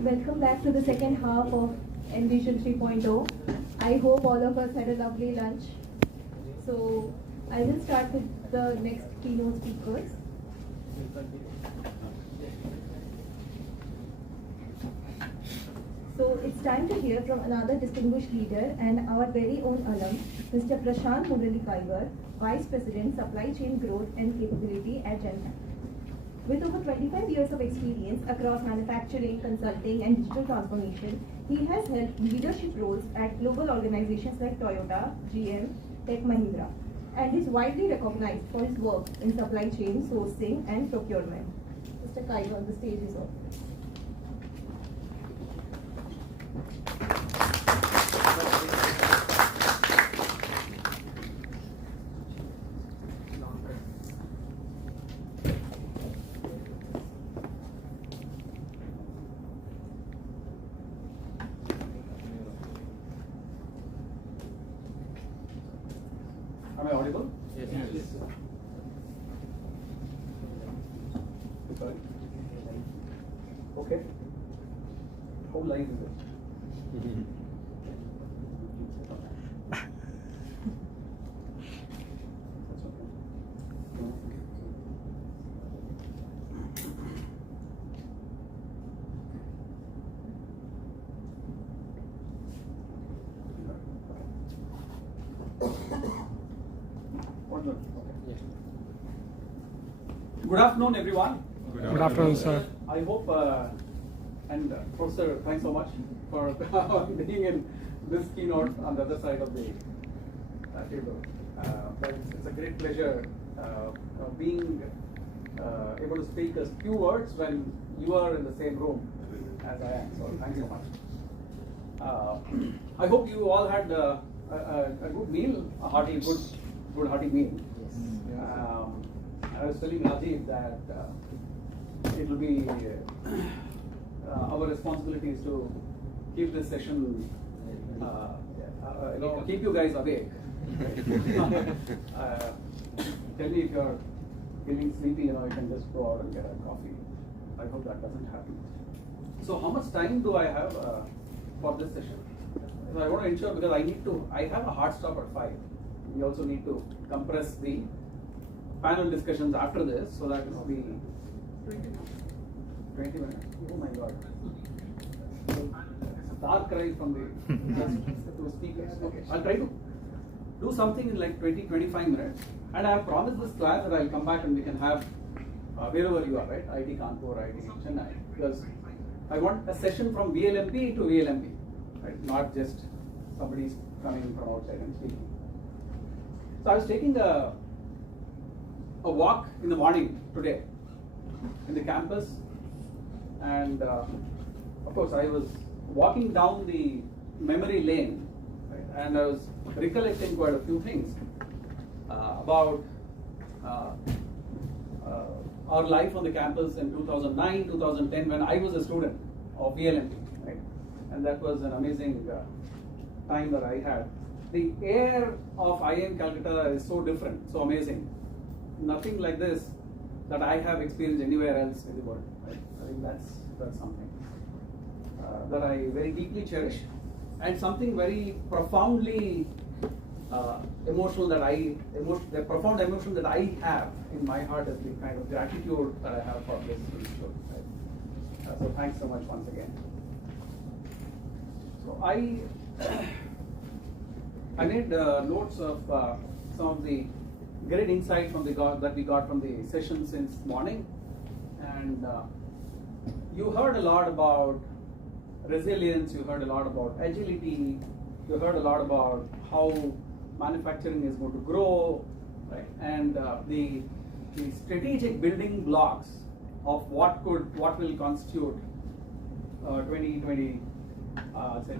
Welcome back to the second half of Envision 3.0. I hope all of us had a lovely lunch. So I will start with the next keynote speakers. So it's time to hear from another distinguished leader and our very own alum, Mr. Prashanth 𝗵𝗵 Vice President, Supply Chain Growth and Capability at Jaiswall. With over 25 years of experience across manufacturing, consulting, and digital transformation, he has held leadership roles at global organizations like Toyota, GM, 𝗕c and is widely recognized for his work in supply chain, sourcing, and procurement. Mr. Kaivar, the stage is yours. Am I audible? Yes. Sorry. Okay. How live is it? Good afternoon, everyone. Good afternoon, sir. I hope, and Professor, thanks so much for being in this keynote on the other side of the table. But it's a great pleasure being able to speak a few words when you are in the same room as I am. So thanks so much. I hope you all had a good meal, a hearty, good hearty meal. I was telling Abhijit that it will be our responsibility is to keep this session, keep you guys awake. Tell me if you're feeling sleepy, you can just go out and get a coffee. I hope that doesn't happen. So how much time do I have for this session? So I want to ensure, because I have a hard stop at 5. We also need to compress the panel discussions after this, so that will be 20 minutes. Oh my God. Dark cry from the speakers. Okay, I'll try to do something in like 20-25 minutes. And I have promised this class that I'll come back and we can have wherever you are, right? IIT Kanpur, IIT Chennai. Because I want a session from VLMP to VLMP, right? Not just somebody coming from outside and speaking. So I was taking a walk in the morning today in the campus, and of course I was walking down the memory lane, right, and I was recollecting quite a few things about our life on the campus in 2009, 2010 when I was a student of VLMP, right, and that was an amazing time that I had. The air of IIM Calcutta is so different, so amazing. Nothing like this that I have experienced anywhere else in the world. Right? I think that's something that I very deeply cherish, and something very profoundly emotional that the profound emotion that I have in my heart is the kind of gratitude that I have for this institute. Right? So thanks so much once again. So I made notes of some of the great insights that we got from the session since morning, and you heard a lot about resilience, you heard a lot about agility, you heard a lot about how manufacturing is going to grow, right? And the strategic building blocks of what will constitute 2020, say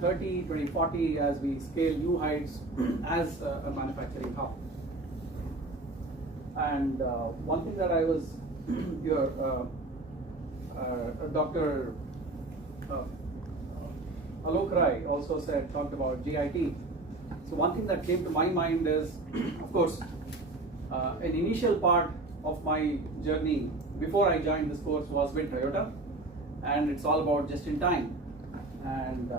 2030, 2040 as we scale new heights as a manufacturing hub. And one thing that I was Dr. Alok also talked about GIT. So one thing that came to my mind is, of course, an initial part of my journey before I joined this course was with Toyota, and it's all about just in time. And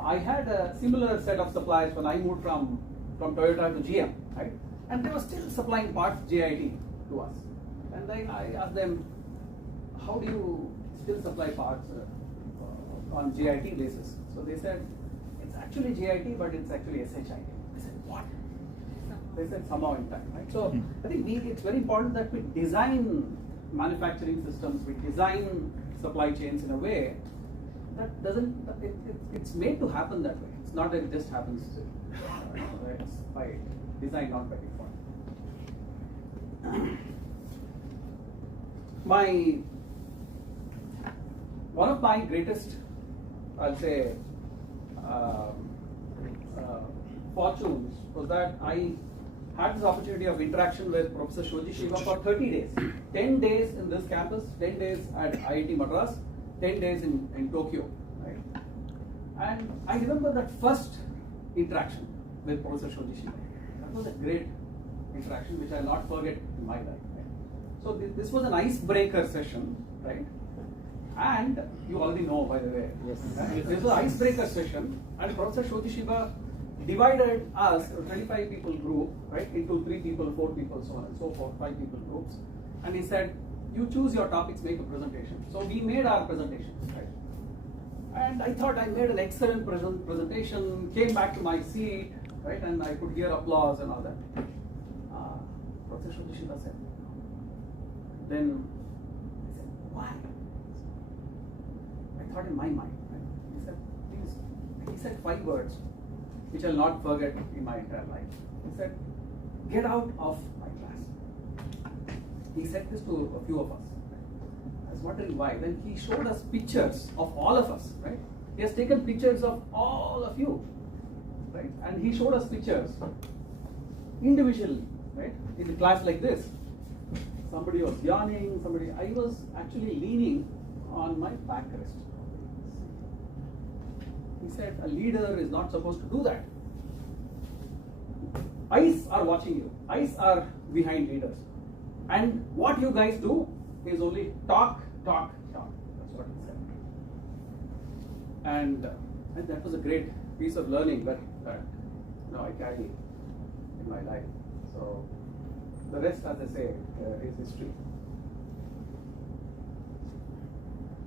I had a similar set of suppliers when I moved from Toyota to GM, right? And they were still supplying parts GIT to us. And I asked them, how do you still supply parts on GIT basis? So they said, it's actually GIT, but it's actually SHIT. I said, what? They said, somehow in time, right? So I think it's very important that we design manufacturing systems, we design supply chains in a way that doesn't, it's made to happen that way. It's not that it just happens. It's by design, not by default. One of my greatest, I'll say, fortunes was that I had this opportunity of interaction with Professor 𝗘𝗃𝗃 for 30 days. 10 days in this campus, 10 days at IIT Madras, 10 days in Tokyo. Right? And I remember that first interaction with Professor 𝗘𝗃𝗃. That was a great interaction which I'll not forget in my life. Right? So this was an icebreaker session, right? And you already know, by the way. Yes. Right? This was an icebreaker session, and Professor 𝗘𝗃𝗃 divided us, a 25 people group, right, into 3 people, 4 people, so on and so forth, 5 people groups. And he said, you choose your topics, make a presentation. So we made our presentations, right? And I thought I made an excellent presentation, came back to my seat, right, and I could hear applause and all that. Professor 𝗘𝗃𝗃 said, then I said, why? I thought in my mind, right? He said, please, he said 5 words, which I'll not forget in my entire life. He said, get out of my class. He said this to a few of us. Right? I was wondering why. Then he showed us pictures of all of us, right? He has taken pictures of all of you, right? And he showed us pictures individually, right? In a class like this. Somebody was yawning, I was actually leaning on my backrest. He said, a leader is not supposed to do that. Eyes are watching you. Eyes are behind leaders. And what you guys do is only talk. That's what he said. And that was a great piece of learning that I carry in my life. So the rest, as I say, is history.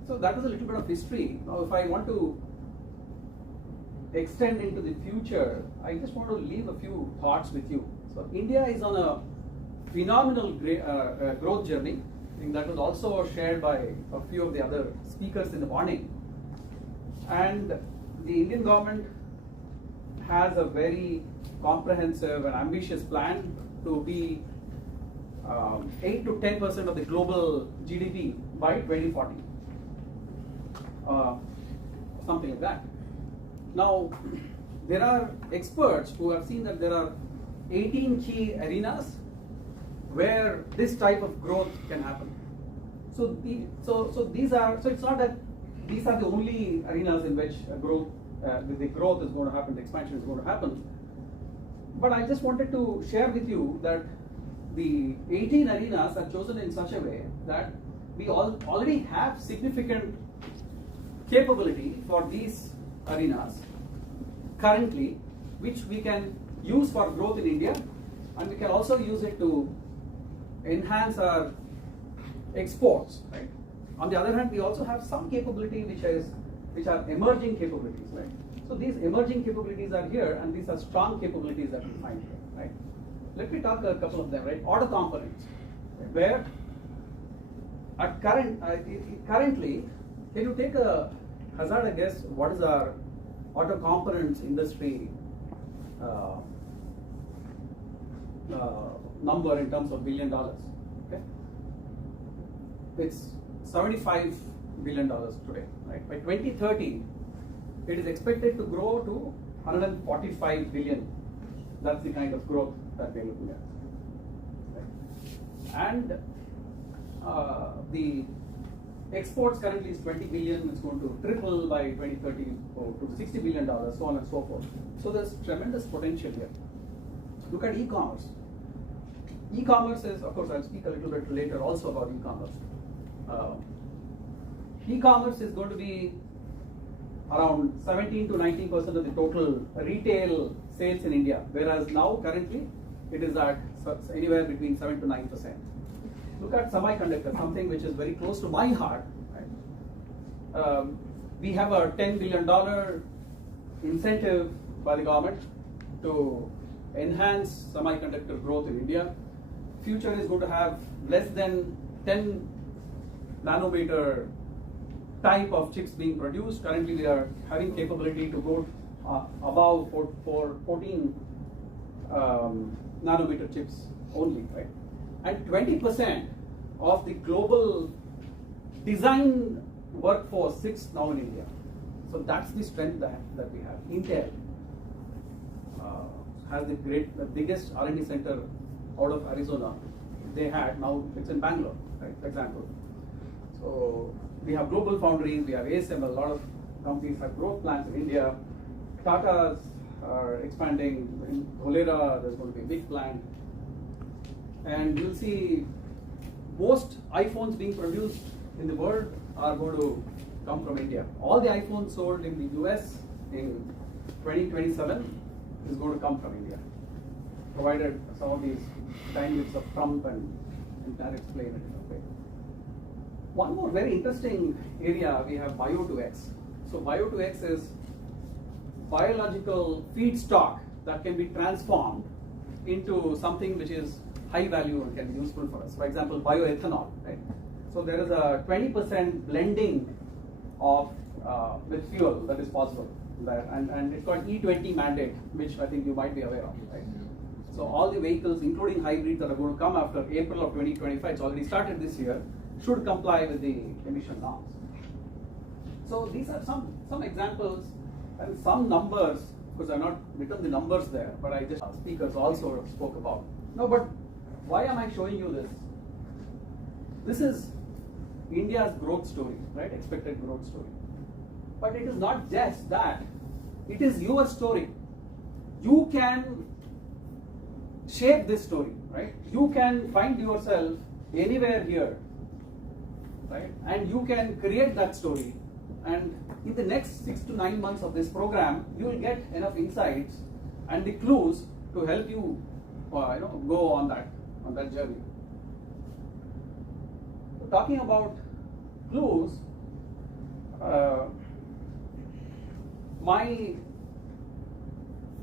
So that was a little bit of history. Now, if I want to extend into the future, I just want to leave a few thoughts with you. So India is on a phenomenal growth journey. I think that was also shared by a few of the other speakers in the morning. And the Indian government has a very comprehensive and ambitious plan to be 8 to 10% of the global GDP by 2040. Something like that. Now, there are experts who have seen that there are 18 key arenas where this type of growth can happen. So it's not that these are the only arenas in which the growth is going to happen, the expansion is going to happen. But I just wanted to share with you that the 18 arenas are chosen in such a way that we already have significant capability for these arenas currently, which we can use for growth in India, and we can also use it to enhance our exports, right? On the other hand, we also have some capability which are emerging capabilities, right? So these emerging capabilities are here, and these are strong capabilities that we find here, right? Let me talk a couple of them, right? Auto components, where at currently, can you take a hazard a guess what is our auto components industry number in terms of $1 billion? Okay, it's $75 billion today, right? By 2030, it is expected to grow to 145 billion. That's the kind of growth that we're looking at. Right? And the exports currently is 20 billion. It's going to triple by 2030 to $60 billion, so on and so forth. So there's tremendous potential here. Look at e-commerce. E-commerce is, of course, I'll speak a little bit later also about e-commerce. E-commerce is going to be around 17 to 19% of the total retail sales in India, whereas now currently it is at anywhere between 7 to 9%. Look at semiconductor, something which is very close to my heart. Right? We have a $10 billion incentive by the government to enhance semiconductor growth in India. Future is going to have less than 10 nanometer type of chips being produced. Currently, we are having capability to go above 14 nanometer chips only, right? And 20% of the global design workforce sits now in India. So that's the strength that we have. Intel has the biggest R&D center out of Arizona. They had, now it's in Bangalore, right? For example. So we have global foundries, we have ASML, a lot of companies have growth plans in India. Tata's are expanding in Dholera, there's going to be a big plant. And you'll see most iPhones being produced in the world are going to come from India. All the iPhones sold in the US in 2027 is going to come from India, provided some of these dynamics of Trump and tariffs play in a different way. One more very interesting area, we have Bio2X. So Bio2X is biological feedstock that can be transformed into something which is high value and can be useful for us. For example, bioethanol, right? So there is a 20% blending of with fuel that is possible there, and it's called E20 mandate, which I think you might be aware of, right? So all the vehicles, including hybrids that are going to come after April of 2025, it's already started this year, should comply with the emission norms. So these are some examples and some numbers, because I've not written the numbers there, but I just speakers also spoke about. No, but why am I showing you this? This is India's growth story, right? Expected growth story. But it is not just that. It is your story. You can shape this story, right? You can find yourself anywhere here, right? And you can create that story. And in the next 6 to 9 months of this program, you will get enough insights and the clues to help you, go on that journey. So talking about clues, my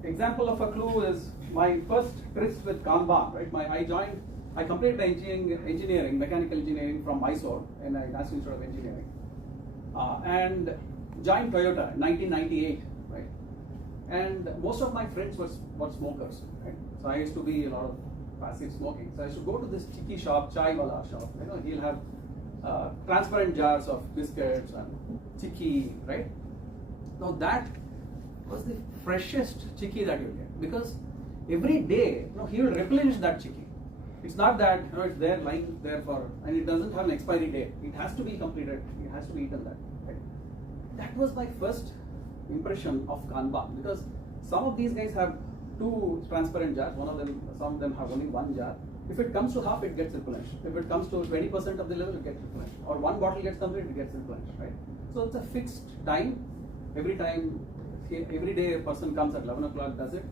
example of a clue is my first tryst with Kanban, right? I completed my engineering, mechanical engineering from Mysore in a National Institute of Engineering, and joined Toyota in 1998, right? And most of my friends were smokers, right? So I used to be a lot of passive smoking. So I used to go to this chicky shop, 𝗘𝗏𝗏 shop. He'll have transparent jars of biscuits and chicky, right? Now that was the freshest chicky that you get, because every day, he will replenish that chicky. It's not that it's there lying there and it doesn't have an expiry date. It has to be completed. It has to be eaten. Right? That was my first impression of Kanban, because some of these guys have 2 transparent jars. Some of them have only 1 jar. If it comes to half, it gets replenished. If it comes to 20% of the level, it gets replenished. Or 1 bottle gets completed, it gets replenished. Right? So it's a fixed time. Every day a person comes at 11 o'clock, does it.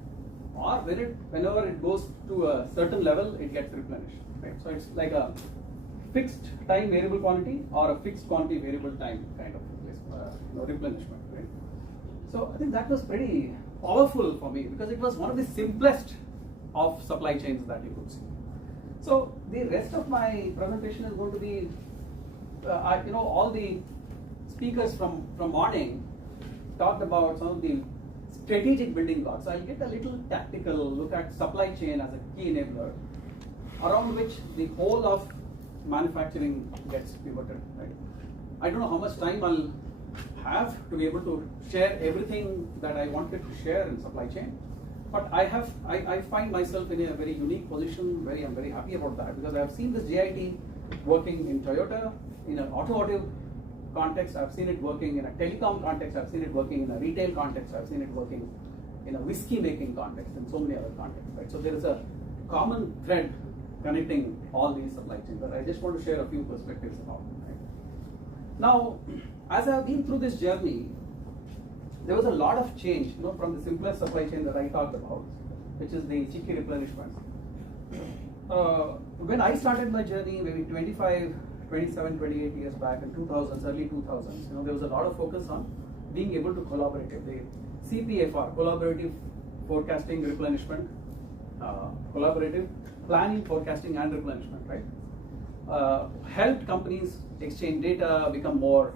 Or whenever it goes to a certain level, it gets replenished. Right? So it's like a fixed time variable quantity or a fixed quantity variable time kind of replenishment. Right? So I think that was pretty powerful for me, because it was one of the simplest of supply chains that you could see. So the rest of my presentation is going to be, all the speakers from morning talked about some of the strategic building blocks. So I'll get a little tactical look at supply chain as a key enabler, around which the whole of manufacturing gets pivoted, right? I don't know how much time I'll have to be able to share everything that I wanted to share in supply chain, but I find myself in a very unique position. I'm very happy about that, because I have seen this JIT working in Toyota, in an automotive context. I've seen it working in a telecom context. I've seen it working in a retail context. I've seen it working in a whiskey making context, and so many other contexts, right? So there is a common thread connecting all these supply chains that I just want to share a few perspectives about. Right? Now, as I have been through this journey, there was a lot of change, from the simplest supply chain that I talked about, which is the Chicky replenishment. When I started my journey, maybe 27, 28 years back in 2000s, early 2000s, there was a lot of focus on being able to collaborate. The CPFR, collaborative forecasting replenishment, collaborative planning, forecasting, and replenishment, right? Helped companies exchange data, become more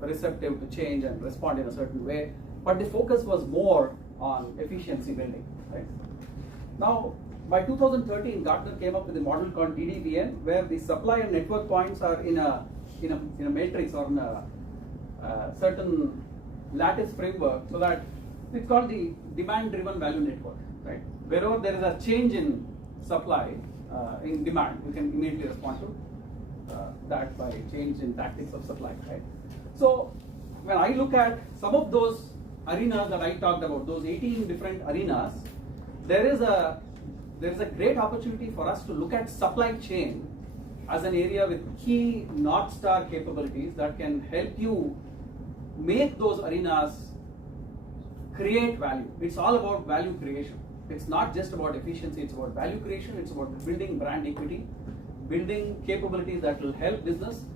receptive to change and respond in a certain way. But the focus was more on efficiency building, right? Now, by 2013, Gartner came up with a model called DDPN, where the supply and network points are in a matrix or in a certain lattice framework, so that it's called the demand-driven value network, right? Wherever there is a change in supply, in demand, you can immediately respond to that by change in tactics of supply, right? So when I look at some of those arenas that I talked about, those 18 different arenas, there is a great opportunity for us to look at supply chain as an area with key North Star capabilities that can help you make those arenas create value. It's all about value creation. It's not just about efficiency, it's about value creation, it's about building brand equity, building capabilities that will help business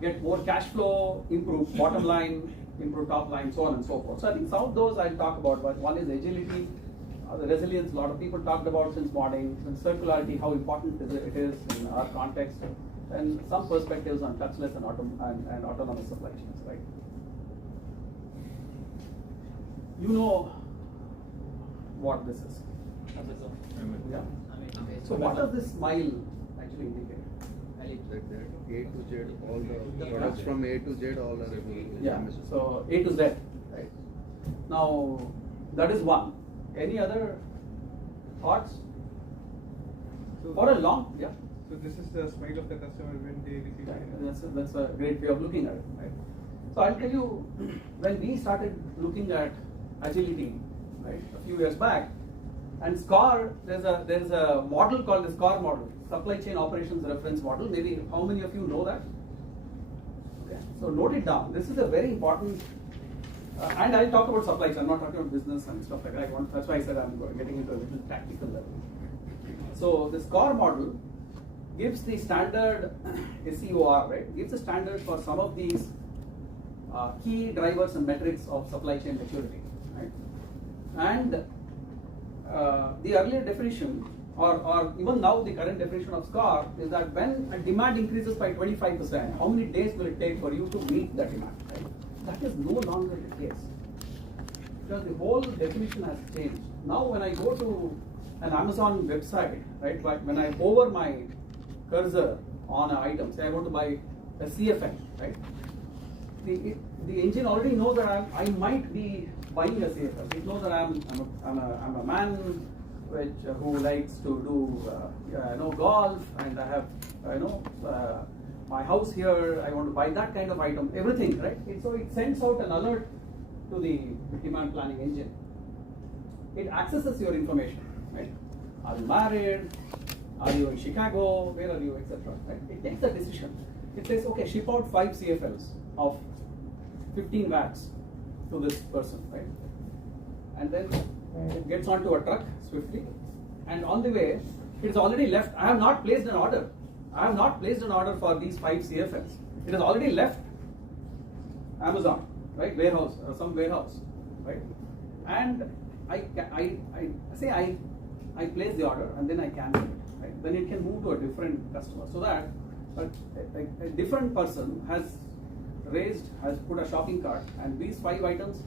get more cash flow, improve bottom line, improve top line, so on and so forth. So I think some of those I'll talk about, but one is agility, the resilience, a lot of people talked about since morning, and circularity, how important it is in our context, and some perspectives on touchless and autonomous supply chains, right? You know what this is. Yeah. So what does this smile actually indicate? Like that, A to Z, all the products from A to Z, all are available. Yeah, so A to Z, right? Now, that is one. Any other thoughts? So For a long, yeah. So this is the smile of the customer when they receive it. That's a great way of looking at it, right? So I'll tell you, when we started looking at agility, right, a few years back, and SCOR, there's a model called the SCOR model, Supply Chain Operations Reference Model. Maybe how many of you know that? Okay, so note it down. This is a very important, and I'll talk about supply chain. I'm not talking about business and stuff like that. That's why I said I'm getting into a little tactical level. So the SCOR model gives the standard SEOR, right? Gives the standard for some of these key drivers and metrics of supply chain maturity, right? And the earlier definition, or even now the current definition of SCOR, is that when a demand increases by 25%, how many days will it take for you to meet that demand, right? That is no longer the case, because the whole definition has changed. Now when I go to an Amazon website, right, like when I hover my cursor on an item, say I want to buy a CFM, right, the engine already knows that I might be buying a CFM. It knows that I'm a man who likes to do golf, and I have my house here. I want to buy that kind of item. Everything, right? So it sends out an alert to the demand planning engine. It accesses your information, right? Are you married? Are you in Chicago? Where are you, etc. Right? It takes a decision. It says, okay, ship out 5 CFLs of 15 watts to this person, right? And then it gets onto a truck swiftly, and on the way, it's already left. I have not placed an order. I have not placed an order for these 5 CFLs. It has already left Amazon, right? Warehouse, or some warehouse, right? And I place the order, and then I cancel it, right? Then it can move to a different customer, so that a different person has put a shopping cart, and these 5 items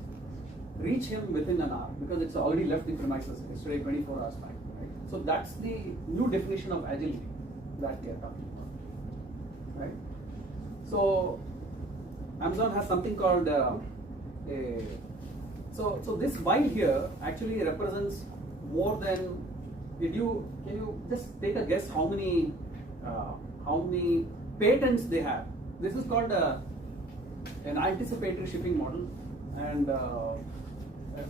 reach him within an hour, because it's already left the premises yesterday, 24 hours back, right? So that's the new definition of agility. that we are talking about, right? So Amazon has something called so this while here actually represents more than. Can you just take a guess how many patents they have? This is called an anticipatory shipping model, and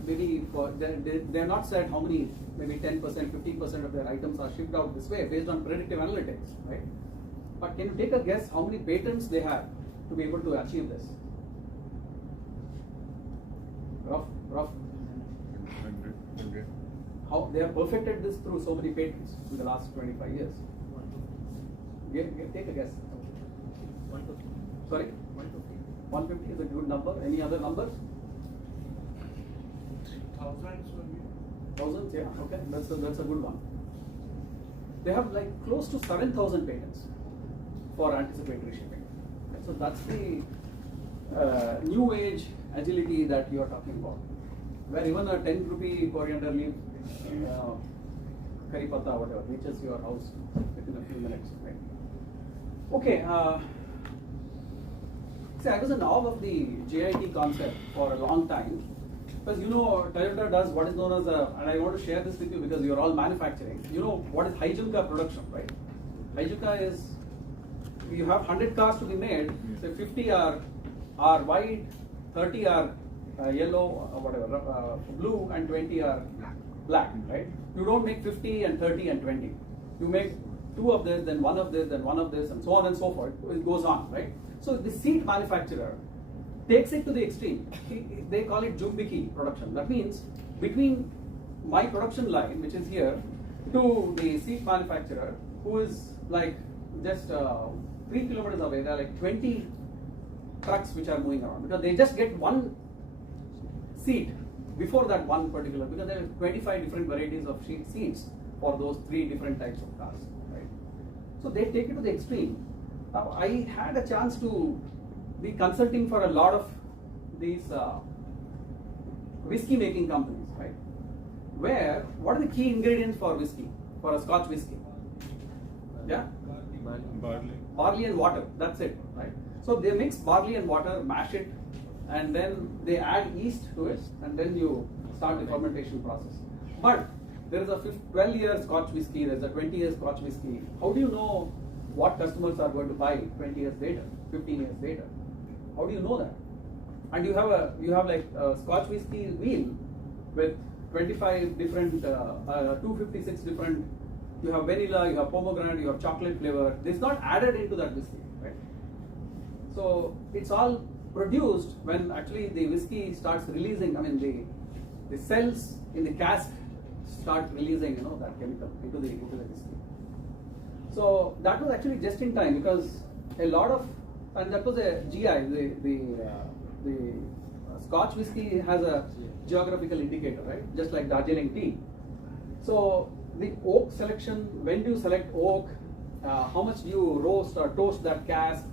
maybe they are not said how many, maybe 10%, 15% of their items are shipped out this way based on predictive analytics, right? But can you take a guess how many patents they have to be able to achieve this? Rough. 100. How they have perfected this through so many patents in the last 25 years. Take a guess. 150. Sorry? 150 is a good number. Any other numbers? Thousands, yeah. Okay, that's a good one. They have like close to 7,000 patents for anticipatory shipping. So that's the new age agility that you are talking about, where even a 10 rupee coriander leaf curry patta, whatever, reaches your house within a few minutes, right? Okay, see, I was in awe of the JIT concept for a long time, because Toyota does what is known as and I want to share this with you because you're all manufacturing. You know what is 𝗘𝗃𝗃𝗃 production, right? 𝗘𝗃𝗃𝗃 is, you have 100 cars to be made, so 50 are white, 30 are yellow, whatever, blue, and 20 are black, right? You don't make 50 and 30 and 20. You make 2 of this, then 1 of this, then 1 of this, and so on and so forth. It goes on, right? So the seat manufacturer takes it to the extreme. They call it 𝗘𝗃𝗃𝗃 production. That means between my production line, which is here, to the seat manufacturer, who is like just 3 kilometers away, there are like 20 trucks which are moving around, because they just get one seat before that one particular, because there are 25 different varieties of seats for those 3 different types of cars, right? So they take it to the extreme. Now I had a chance to be consulting for a lot of these whiskey making companies, right? Where, what are the key ingredients for whiskey, for a Scotch whiskey? Yeah? Barley and water, that's it, right? So they mix barley and water, mash it, and then they add yeast to it, and then you start the fermentation process. But there is a 12-year Scotch whiskey, there is a 20-year Scotch whiskey. How do you know what customers are going to buy 20 years later, 15 years later? How do you know that? And you have like a Scotch whiskey wheel with 25 different, 256 different. You have vanilla, you have pomegranate, you have chocolate flavor. This is not added into that whiskey, right? So it's all produced when actually the whiskey starts releasing. I mean, the cells in the cask start releasing, that chemical into the whiskey. So that was actually just in time, because a lot of, and that was a GI. The Scotch whiskey has a geographical indicator, right? Just like Darjeeling tea. So the oak selection, when do you select oak? How much do you roast or toast that cask?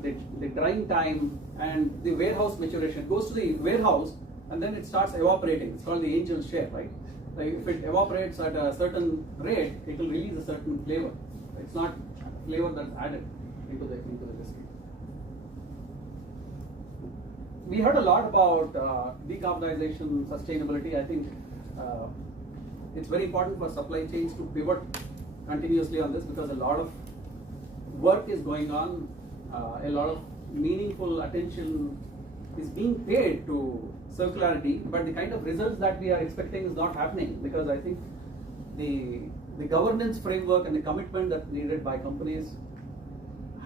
The drying time and the warehouse maturation. It goes to the warehouse and then it starts evaporating. It's called the angel share, right? Like if it evaporates at a certain rate, it will release a certain flavor. It's not flavor that's added into the whiskey. We heard a lot about decarbonization, sustainability. I think it's very important for supply chains to pivot continuously on this, because a lot of work is going on, a lot of meaningful attention is being paid to circularity, but the kind of results that we are expecting is not happening, because I think the governance framework and the commitment that's needed by companies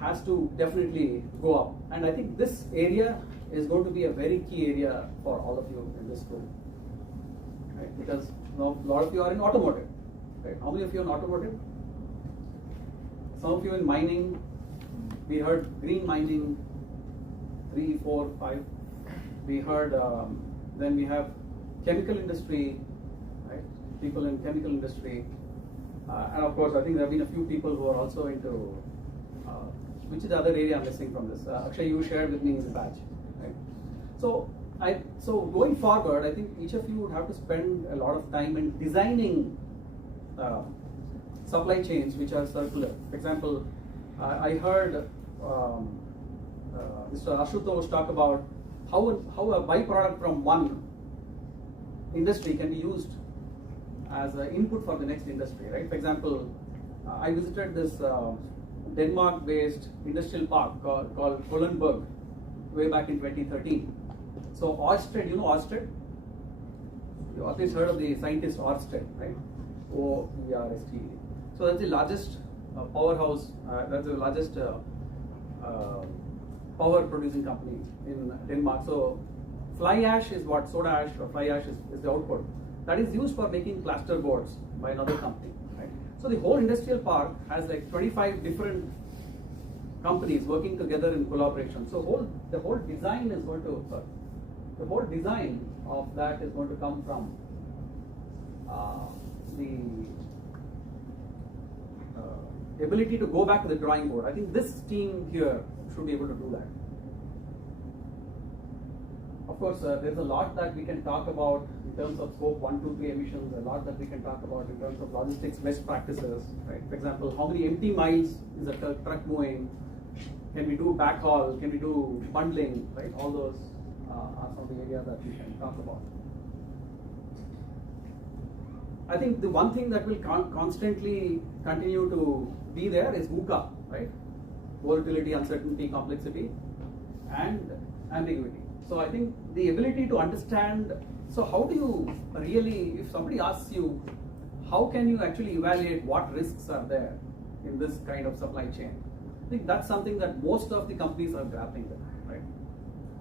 has to definitely go up. And I think this area is going to be a very key area for all of you in this group, right? Because now a lot of you are in automotive, right? How many of you are in automotive? Some of you in mining. We heard green mining, 3, 4, 5. We heard, then we have chemical industry, right? People in chemical industry. And of course, I think there have been a few people who are also into, which is the other area I'm missing from this? Actually, you shared with me in the batch, right? So going forward, I think each of you would have to spend a lot of time in designing supply chains which are circular. For example, I heard Mr. Asutosh talk about how a byproduct from one industry can be used as an input for the next industry, right? For example, I visited this Denmark-based industrial park called 𝗂𝗏𝗏 way back in 2013. So 𝗏𝗏𝗏, you know 𝗏𝗏𝗏? You always heard of the scientist 𝗏𝗏𝗏, right? 𝗘𝗃𝗃. So that's the largest powerhouse, that's the largest power producing company in Denmark. So fly ash is what, soda ash or fly ash is the output. That is used for making plaster boards by another company, right? So the whole industrial park has like 25 different companies working together in collaboration. So the whole design is going to, the whole design of that is going to come from the ability to go back to the drawing board. I think this team here should be able to do that. Of course, there's a lot that we can talk about in terms of scope 1, 2, 3 emissions, a lot that we can talk about in terms of logistics best practices, right? For example, how many empty miles is a truck moving? Can we do backhaul? Can we do bundling, right? All those are some of the areas that we can talk about. I think the one thing that will constantly continue to be there is VUCA, right? Volatility, uncertainty, complexity, and ambiguity. So I think the ability to understand, so how do you really, if somebody asks you, how can you actually evaluate what risks are there in this kind of supply chain? I think that's something that most of the companies are grappling with, right?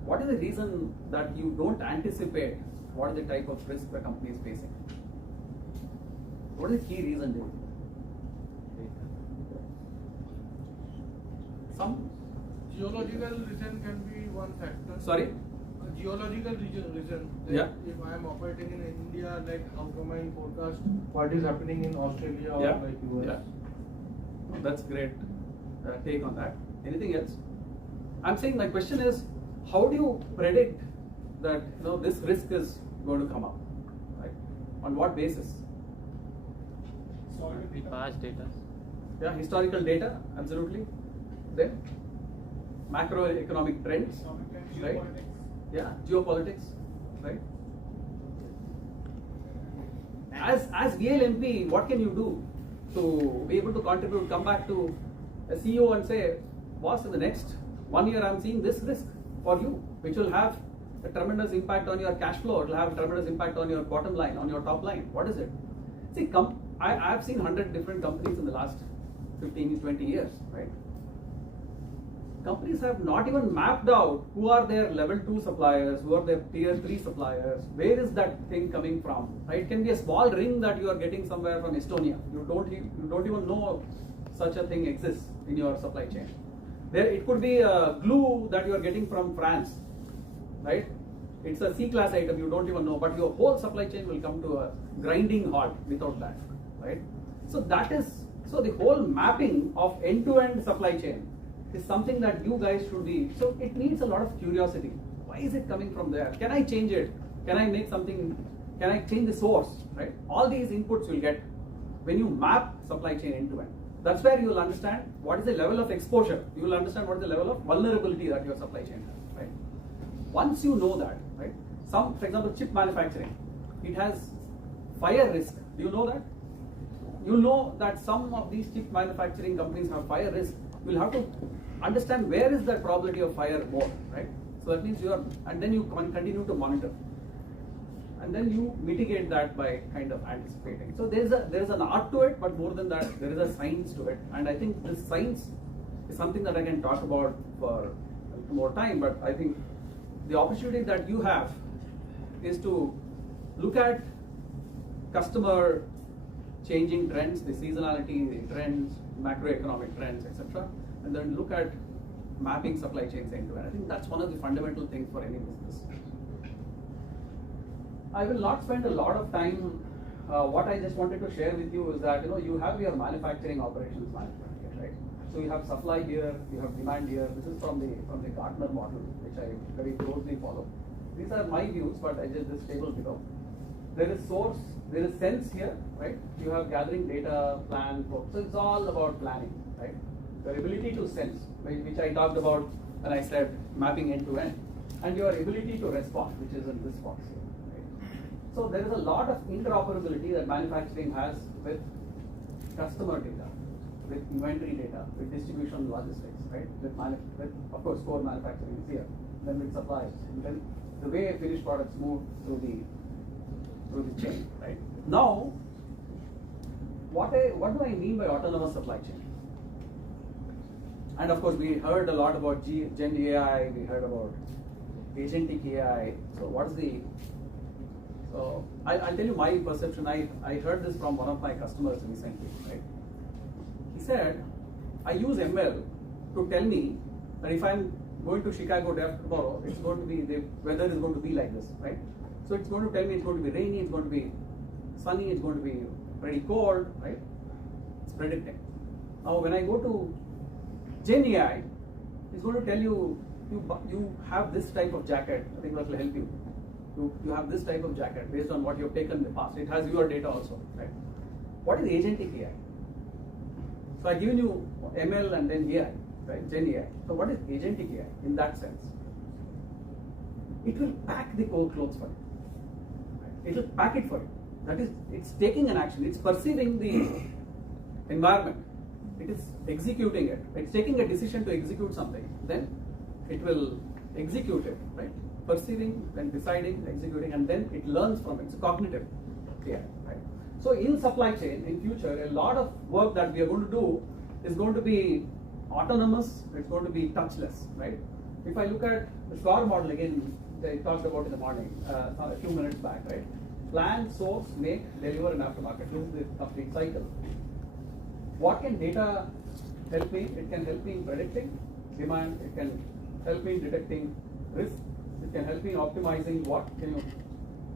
What is the reason that you don't anticipate what is the type of risk the company is facing? What is the key reason, David? Some Geological reason can be one factor. Sorry? Geological reason. Yeah. If I am operating in India, like how can I forecast what is happening in Australia or Yeah. like US? Yeah. That's great take on that. Anything else? I'm saying my question is, how do you predict that this risk is going to come up? Right? On what basis? Past data. Yeah, historical data, absolutely. Then macroeconomic trends, right? Yeah, geopolitics, right? As VLMP, what can you do to be able to contribute, come back to a CEO and say, boss, in the next 1 year I'm seeing this risk for you, which will have a tremendous impact on your cash flow, it will have a tremendous impact on your bottom line, on your top line. What is it? See, I've seen 100 different companies in the last 15, 20 years, right? Companies have not even mapped out who are their level 2 suppliers, who are their tier 3 suppliers, where is that thing coming from, right? It can be a small ring that you are getting somewhere from Estonia. You don't even know such a thing exists in your supply chain. It could be a glue that you are getting from France, right? It's a C-class item, you don't even know, but your whole supply chain will come to a grinding halt without that, right? So the whole mapping of end-to-end supply chain is something that you guys should be, so it needs a lot of curiosity. Why is it coming from there? Can I change it? Can I make something, can I change the source, right? All these inputs you'll get when you map supply chain end-to-end. That's where you will understand what is the level of exposure. You will understand what is the level of vulnerability that your supply chain has, right? Once you know that, right? For example, chip manufacturing, it has fire risk. Do you know that? You know that some of these chip manufacturing companies have fire risk. You will have to understand where is the probability of fire more, right? So that means and then you continue to monitor. And then you mitigate that by kind of anticipating. So there is an art to it, but more than that, there is a science to it. And I think this science is something that I can talk about for more time, but I think the opportunity that you have is to look at customer changing trends, the seasonality, the trends, macroeconomic trends, etc., and then look at mapping supply chains end to end. I think that's one of the fundamental things for any business. I will not spend a lot of time. What I just wanted to share with you is that you have your manufacturing operations management here, right? So you have supply here, you have demand here. This is from the Gartner model, which I very closely follow. These are my views, but I just this table below. There is source, there is sense here, right? You have gathering data, plan, so it's all about planning, right? Your ability to sense, which I talked about when I said mapping end to end, and your ability to respond, which is in this box here, right? So there is a lot of interoperability that manufacturing has with customer data, with inventory data, with distribution logistics, right? With of course core manufacturing is here, then with suppliers, and then the way finished products move through the chain, right? Now, what do I mean by autonomous supply chain? And of course, we heard a lot about Gen AI, we heard about agentic AI. So what's the? So I'll tell you my perception. I heard this from one of my customers recently, right? He said, I use ML to tell me that if I'm going to Chicago tomorrow, it's going to be, the weather is going to be like this, right? So it's going to tell me it's going to be rainy, it's going to be sunny, it's going to be pretty cold, right? It's predicting. Now when I go to Gen AI, it's going to tell you, you have this type of jacket. I think that will help you. You have this type of jacket based on what you have taken in the past. It has your data also, right? What is agentic AI? So I've given you ML and then AI, right? Gen AI. So what is agentic AI in that sense? It will pack the cold clothes for you. It will pack it for you. That is, it's taking an action. It's perceiving the environment. It is executing it. It's taking a decision to execute something. Then it will execute it, right? Perceiving, then deciding, executing, and then it learns from it. It's cognitive AI, right? So in supply chain, in future, a lot of work that we are going to do is going to be autonomous. It's going to be touchless, right? If I look at the SCOR model again, I talked about in the morning, a few minutes back, right? Plan, source, make, deliver, and aftermarket. This is the complete cycle. What can data help me? It can help me in predicting demand. It can help me in detecting risk. It can help me in optimizing what can you,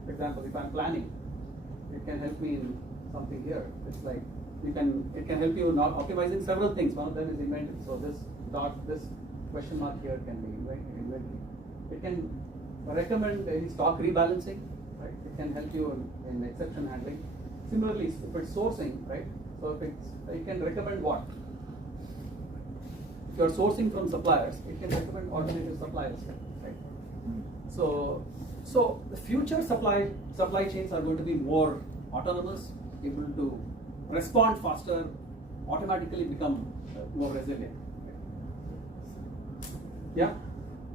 for example, if I'm planning, it can help me in something here. It's like it can help you in optimizing several things. One of them is inventory. So this question mark here can be inventory. It can recommend any stock rebalancing, right? It can help you in exception handling. Similarly, if it's sourcing, right? So it can recommend what? If you're sourcing from suppliers, it can recommend alternative suppliers, right? So the future supply chains are going to be more autonomous, able to respond faster, automatically become more resilient. Yeah?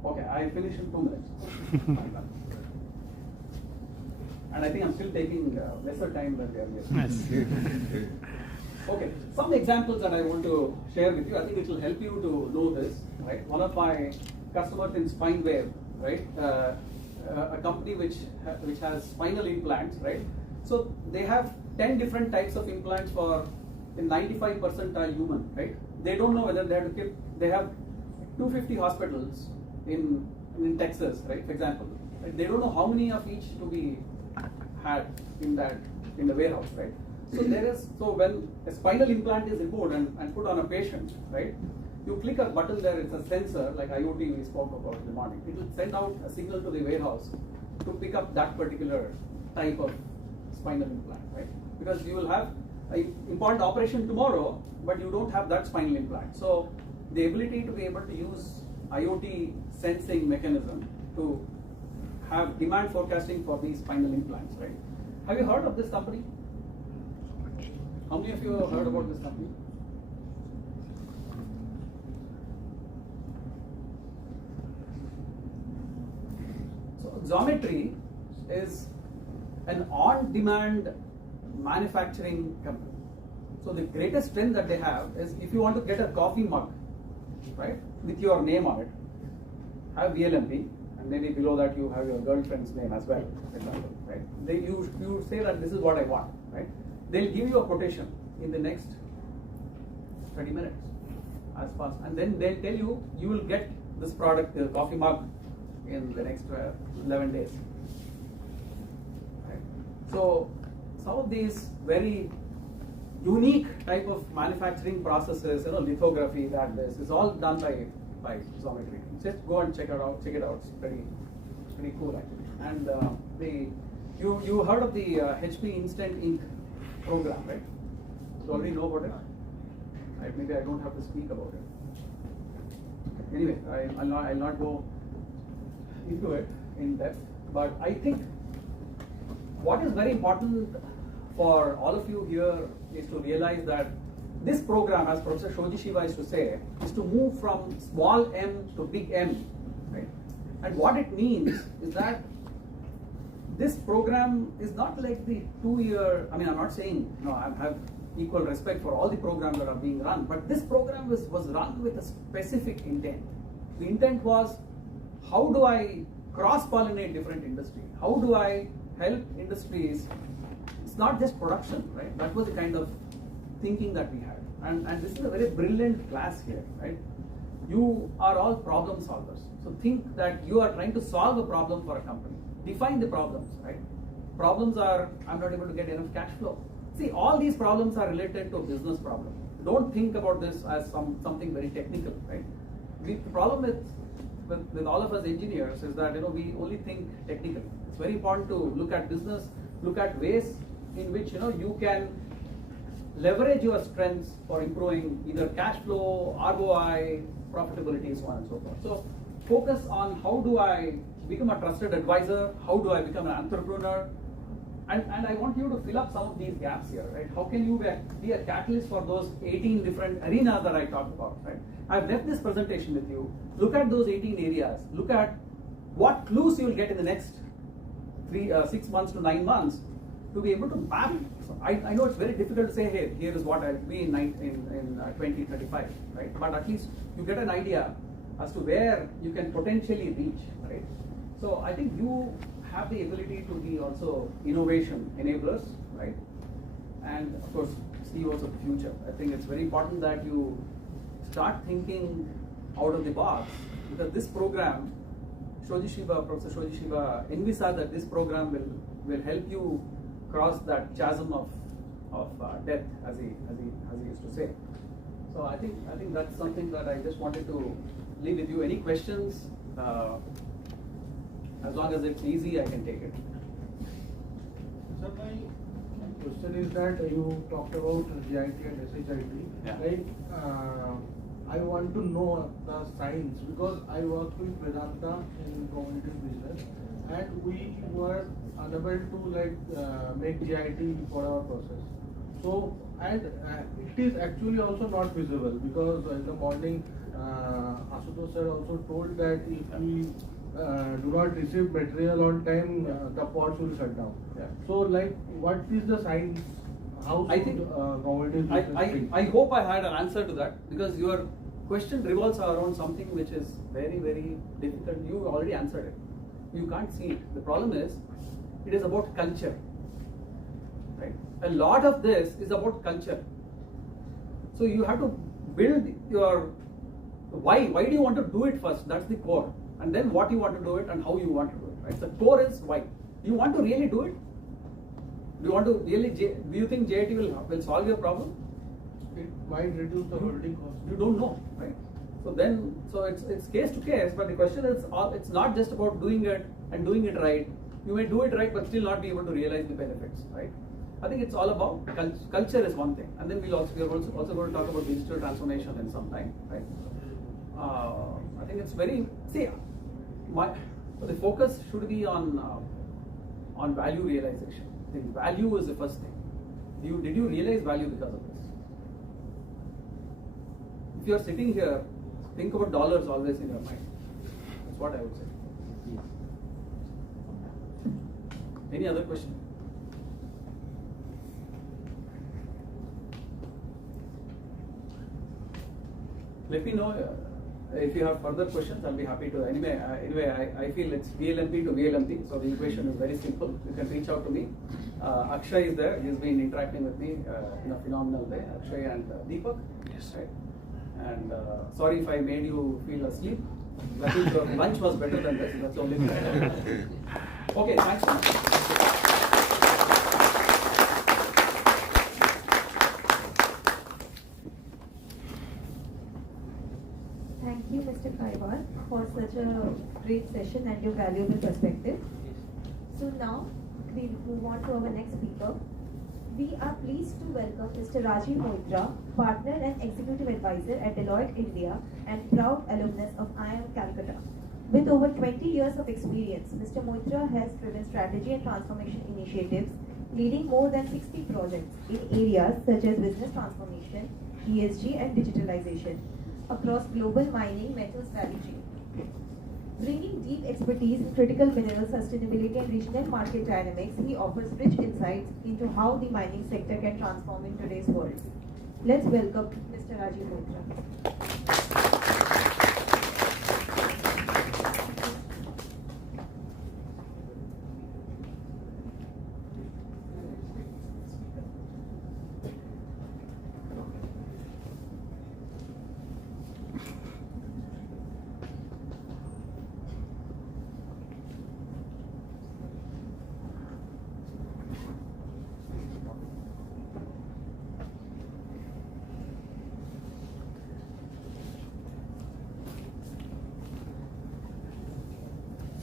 Okay, I finish in 2 minutes. And I think I'm still taking lesser time than the earlier. Okay, some examples that I want to share with you. I think it will help you to know this, right? One of my customers in spine wave, right? A company which has spinal implants, right? So they have 10 different types of implants for 95% are human, right? They don't know whether they have to keep. They have 250 hospitals in Texas, right? For example, right? They don't know how many of each to be had in the warehouse, right? So when a spinal implant is removed and put on a patient, right? You click a button there, it's a sensor like IoT we spoke about in the morning. It will send out a signal to the warehouse to pick up that particular type of spinal implant, right? Because you will have an important operation tomorrow, but you don't have that spinal implant. So the ability to be able to use IoT sensing mechanism to have demand forecasting for these spinal implants, right? Have you heard of this company? How many of you have heard about this company? So 𝗧𝗵𝗲 is an on-demand manufacturing company. So the greatest strength that they have is if you want to get a coffee mug, right, with your name on it, have VLMP, and maybe below that you have your girlfriend's name as well, for example, right? You say that this is what I want, right? They'll give you a quotation in the next 30 minutes, as fast, and then they'll tell you you will get this product, the coffee mug, in the next 11 days. Right? So some of these very unique type of manufacturing processes, lithography, that this is all done by 𝗧𝗵𝗲. Just go and check it out. It's pretty cool actually. And You heard of the HP Instant Ink program, right? You already know about it. Maybe I don't have to speak about it. Anyway, I'll not go into it in depth. But I think what is very important for all of you here is to realize that this program, as Professor 𝗘𝗍𝗃𝗂𝗧 used to say, is to move from small m to big M, right? And what it means is that this program is not like the 2-year, I mean, I'm not saying, I have equal respect for all the programs that are being run, but this program was run with a specific intent. The intent was, how do I cross-pollinate different industry? How do I help industries? It's not just production, right? That was the kind of thinking that we had. And this is a very brilliant class here, right? You are all problem solvers. So think that you are trying to solve a problem for a company. Define the problems, right? Problems are, I'm not able to get enough cash flow. See, all these problems are related to a business problem. Don't think about this as something very technical, right? The problem with all of us engineers is that we only think technical. It's very important to look at business, look at ways in which you can leverage your strengths for improving either cash flow, ROI, profitability, so on and so forth. So focus on how do I become a trusted advisor, how do I become an entrepreneur, and I want you to fill up some of these gaps here, right? How can you be a catalyst for those 18 different arenas that I talked about, right? I've left this presentation with you. Look at those 18 areas. Look at what clues you will get in the next 6 months to 9 months to be able to map. So I know it's very difficult to say, hey, here is what I'll be in 2035, right? But at least you get an idea as to where you can potentially reach, right? So I think you have the ability to be also innovation enablers, right? And of course, CEOs of the future. I think it's very important that you start thinking out of the box, because this program, Professor 𝗘𝗍𝗃𝗂𝗧 envisaged that this program will help you cross that chasm of death, as he used to say. So I think that's something that I just wanted to leave with you. Any questions? As long as it's easy, I can take it. Sir, my question is that you talked about GIT and SHIT. Yeah. Like, I want to know the science, because I work with Vedanta in commodity business, and we were unable to make GIT for our process. So, and it is actually also not visible, because in the morning, Asutosh sir also told that if we do not receive material on time, the pots will shut down. Yeah. So, what is the science? How I think I hope I had an answer to that, because your question revolves around something which is very, very difficult. You already answered it. You can't see it. The problem is, it is about culture, right? A lot of this is about culture. So you have to build your why. Why do you want to do it first? That's the core. And then what you want to do it and how you want to do it, right? The core is why. You want to really do it? Do you want to really? Do you think JIT will solve your problem? It might reduce the holding cost. You don't know, right? So it's case to case. But the question is, it's not just about doing it and doing it right. You may do it right, but still not be able to realize the benefits, right? I think it's all about culture is one thing, and then we are also going to talk about digital transformation in some time, right? I think it's very the focus should be on value realization. I think value is the first thing. Did you realize value because of this? If you are sitting here, think about dollars always in your mind. That's what I would say. Any other question? Let me know if you have further questions. I'll be happy to. Anyway, I feel it's VLMP to VLMP, so the equation is very simple. You can reach out to me. Akshay is there. He's been interacting with me in a phenomenal way. Akshay and Deepak. Yes. Right. And sorry if I made you feel asleep. I think your lunch was better than this. That's the only thing. Okay, thanks so much. Thank you, Mr. Kaivar, for such a great session and your valuable perspective. So now, we move on to our next speaker. We are pleased to welcome Mr. 𝗕𝗵𝗿𝗏, Partner and Executive Advisor at Deloitte India and proud alumnus of IIM Calcutta. With over 20 years of experience, Mr. 𝗕𝗏 has driven strategy and transformation initiatives, leading more than 60 projects in areas such as business transformation, ESG and digitalization across global mining metals value chain. Bringing deep expertise in critical mineral sustainability and regional market dynamics, he offers rich insights into how the mining sector can transform in today's world. Let's welcome Mr. 𝗕𝗵𝗿𝗏.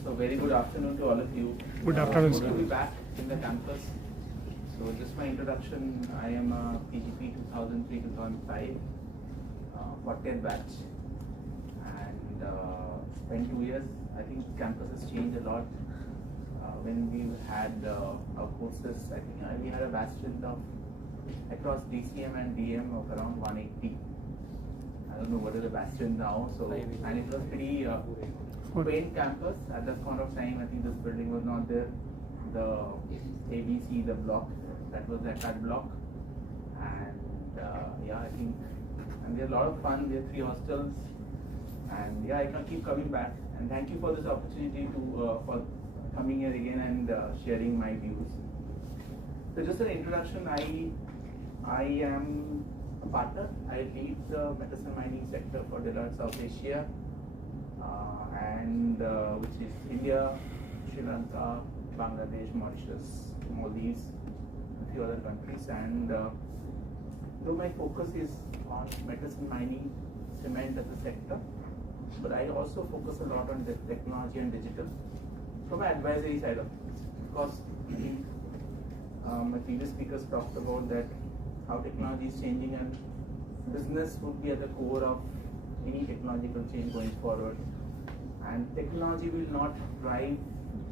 So very good afternoon to all of you. Good afternoon, Good sir. to be back in the campus. So just my introduction, I am a PGP 2003-2005 40th batch and spent 2 years. I think campus has changed a lot. When we had our courses, I think we had a batch strength of across DCM and DM of around 180. I don't know what is the batch strength now. So and it was pretty quaint campus at that point of time. I think this building was not there. The ABC, the block, that was that block, and yeah, I think, and we had a lot of fun. We had 3 hostels, and yeah, I can keep coming back. And thank you for this opportunity to for coming here again and sharing my views. So just an introduction. I am a partner. I lead the metals and mining sector for Deloitte South Asia. And which is India, Sri Lanka, Bangladesh, Mauritius, Maldives, a few other countries. And though my focus is on metals and mining, cement as a sector, but I also focus a lot on technology and digital from an advisory side of things. Because I think my previous speakers talked about that how technology is changing and business would be at the core of any technological change going forward. And technology will not drive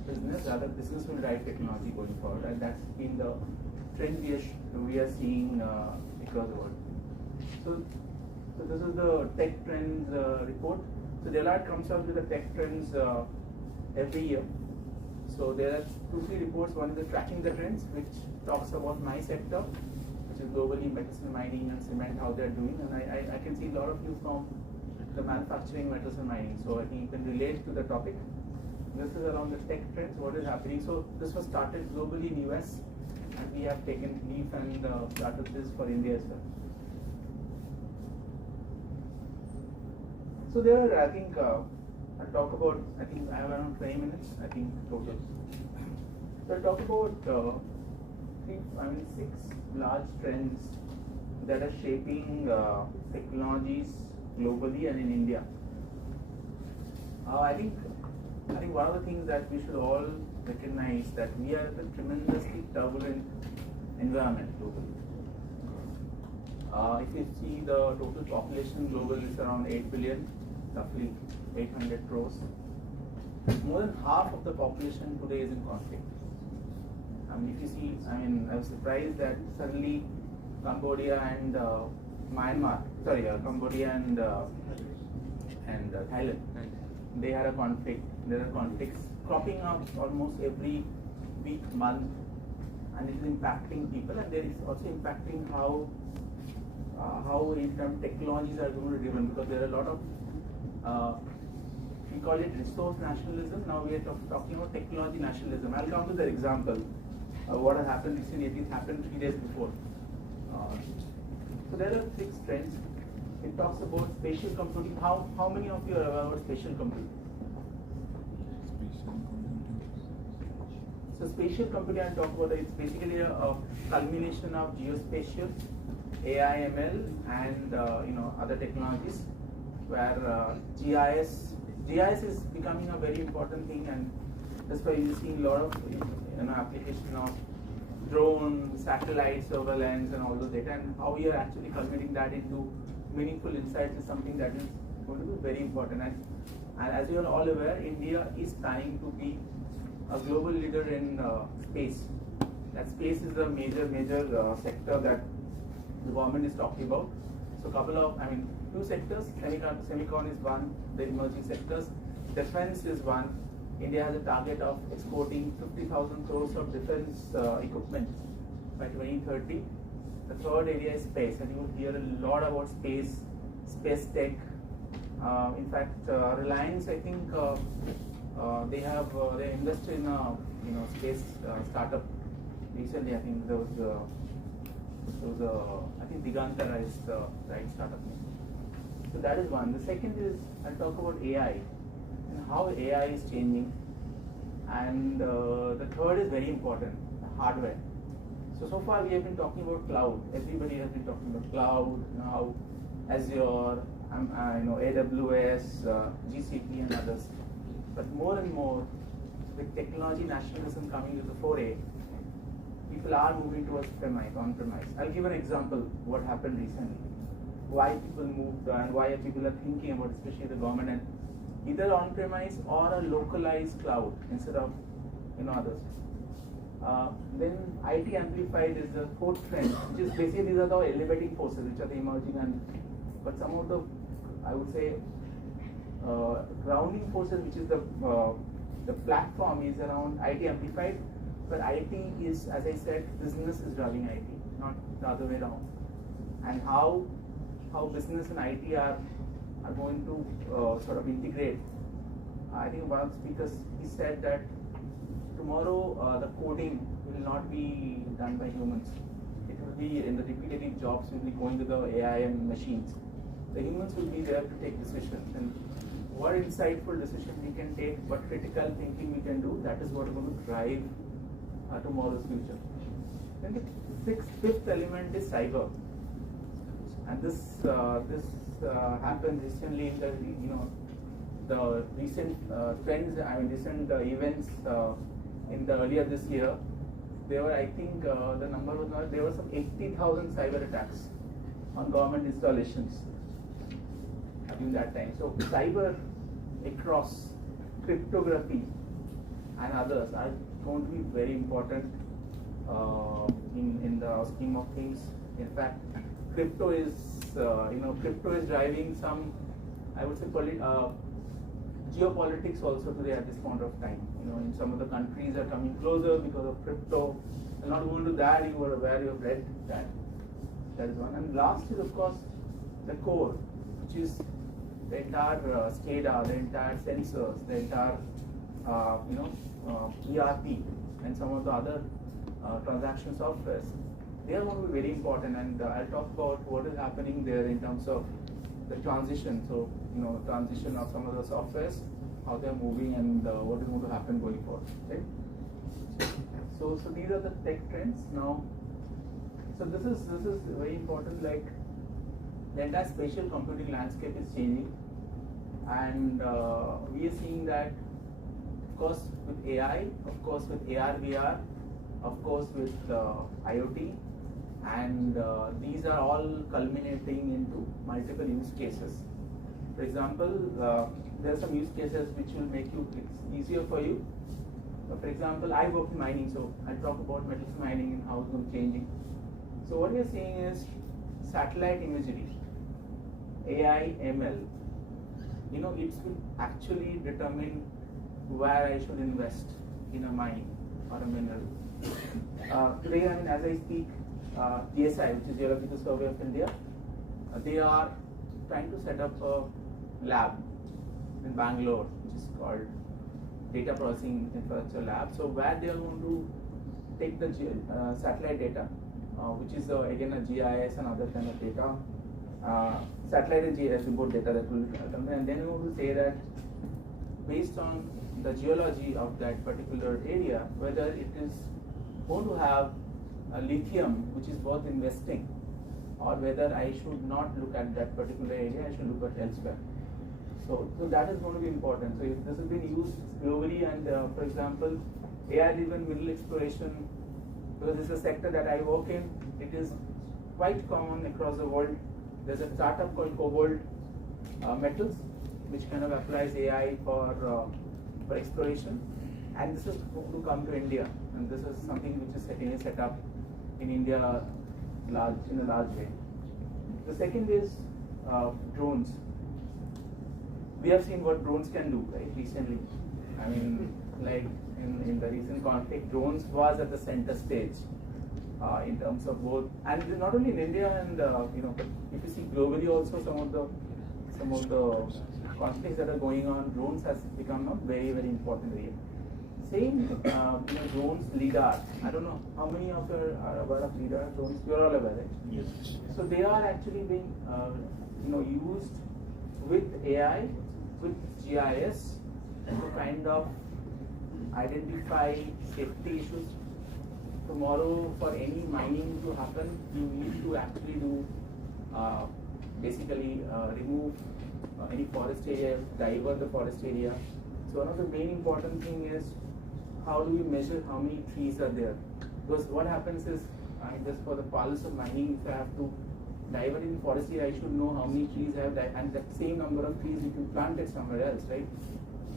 business, rather business will drive technology going forward, and that's been the trend we are seeing across the world. So this is the tech trends report. So Deloitte comes out with the tech trends every year. So there are 2-3 reports. One is the tracking the trends, which talks about my sector, which is globally metals and mining and cement, how they're doing, and I can see a lot of you from the manufacturing, metals and mining. So I think you can relate to the topic. This is around the tech trends, what is happening. So this was started globally in US, and we have taken leaf and started this for India as well. So there are, I think, I'll talk about, I think I have around 20 minutes, I think total. So I'll talk about 6 large trends that are shaping technologies globally and in India. I think one of the things that we should all recognize that we are in a tremendously turbulent environment globally. If you see the total population global is around 8 billion, roughly 800 crores. More than half of the population today is in conflict. If you see, I was surprised that suddenly Cambodia and Cambodia and Thailand, they had a conflict. There are conflicts cropping up almost every week, month, and it is impacting people, and there is also impacting how in terms technologies are going to be driven, because there are a lot of we call it resource nationalism. Now we are talking about technology nationalism. I'll come to the example. What has happened recently, it happened 3 days before. So there are 6 trends. It talks about spatial computing. How many of you are aware about spatial computing? So spatial computing, I'll talk about it's basically a culmination of geospatial, AI, ML, and other technologies, where GIS is becoming a very important thing, and That's why you're seeing a lot of application of drone, satellite surveillance, and all those data, and how we are actually converting that into meaningful insights is something that is going to be very important. And as you are all aware, India is planning to be a global leader in space. That space is a major sector that the government is talking about. So two sectors, semicon is one, the emerging sectors. Defense is one. India has a target of exporting 50,000 crores of defense equipment by 2030. The third area is space, and you will hear a lot about space tech. In fact, Reliance, I think they invested in a space startup recently. I think there was I think 𝗕𝗏𝗏 is the right startup name. So that is one. The second is I'll talk about AI and how AI is changing. And the third is very important, hardware. So far we have been talking about cloud. Everybody has been talking about cloud, now Azure, AWS, GCP and others. But more and more, with technology nationalism coming to the foray, people are moving towards on-premise. I'll give an example what happened recently. Why people moved and why people are thinking about, especially the government, and either on-premise or a localized cloud instead of others. Then IT amplified is the fourth trend, which is basically these are the elevating forces which are the emerging, but some of the, I would say, grounding forces, which is the platform is around IT amplified, but IT is, as I said, business is driving IT, not the other way around. And how business and IT are going to sort of integrate. I think one of the speakers, he said that tomorrow the coding will not be done by humans. It will be in the repetitive jobs will be going to the AI and machines. The humans will be there to take decisions, and what insightful decisions we can take, what critical thinking we can do, that is what is going to drive tomorrow's future. Then the fifth element is cyber, and this happened recently in the recent trends. Recent events in the earlier this year. There were, I think, the number was not. There were some 80,000 cyber attacks on government installations during that time. So cyber across cryptography and others are going to be very important in the scheme of things. In fact, crypto is driving some, I would say, geopolitics also today at this point of time. In some of the countries are coming closer because of crypto. I'll not go into that. You are aware, you have read that. That is one. And last is, of course, the core, which is the entire SCADA, the entire sensors, the entire ERP, and some of the other transaction softwares. They are going to be very important, and I'll talk about what is happening there in terms of the transition. So, transition of some of the softwares, how they are moving, and what is going to happen going forward. Right? So these are the tech trends now. So this is very important. Like the entire spatial computing landscape is changing, and we are seeing that, of course, with AI, of course, with AR, VR, of course, with IoT, and these are all culminating into multiple use cases. For example, there are some use cases which will make it's easier for you. For example, I work in mining, so I'll talk about metals mining and how it's changing. So what we are seeing is satellite imagery, AI, ML. It will actually determine where I should invest in a mine or a mineral. Today, as I speak, 𝗘𝘃, which is Geological Survey of India, they are trying to set up a lab in Bangalore, which is called Data Processing Infrastructure Lab. So where they are going to take the satellite data, which is again a GIS and other kind of data. Satellite and GIS both data that will come, and then we want to say that based on the geology of that particular area, whether it is going to have a lithium which is worth investing, or whether I should not look at that particular area, I should look at elsewhere. So that is going to be important. So if this has been used globally, and for example, AI-driven mineral exploration, because this is a sector that I work in, it is quite common across the world. There's a startup called 𝗘𝗶𝗿𝗀 which kind of applies AI for exploration, and this is going to come to India, and this is something which is getting set up in India in a large way. The second is drones. We have seen what drones can do, right, recently. I mean, like in the recent conflict, drones was at the center stage in terms of both, and not only in India, and but if you see globally also, some of the conflicts that are going on, drones has become a very, very important area. Same, drones, LIDAR. I don't know how many of you are aware of LIDAR drones. You are all aware, right? Yes. So they are actually being, used with AI, with GIS, to kind of identify safety issues. Tomorrow, for any mining to happen, you need to actually do, basically remove any forest area, divert the forest area. So one of the main important thing is, how do we measure how many trees are there? Because what happens is, just for the pulse of mining, if I have to divert in forest area, I should know how many trees I have, and that same number of trees you can plant it somewhere else, right?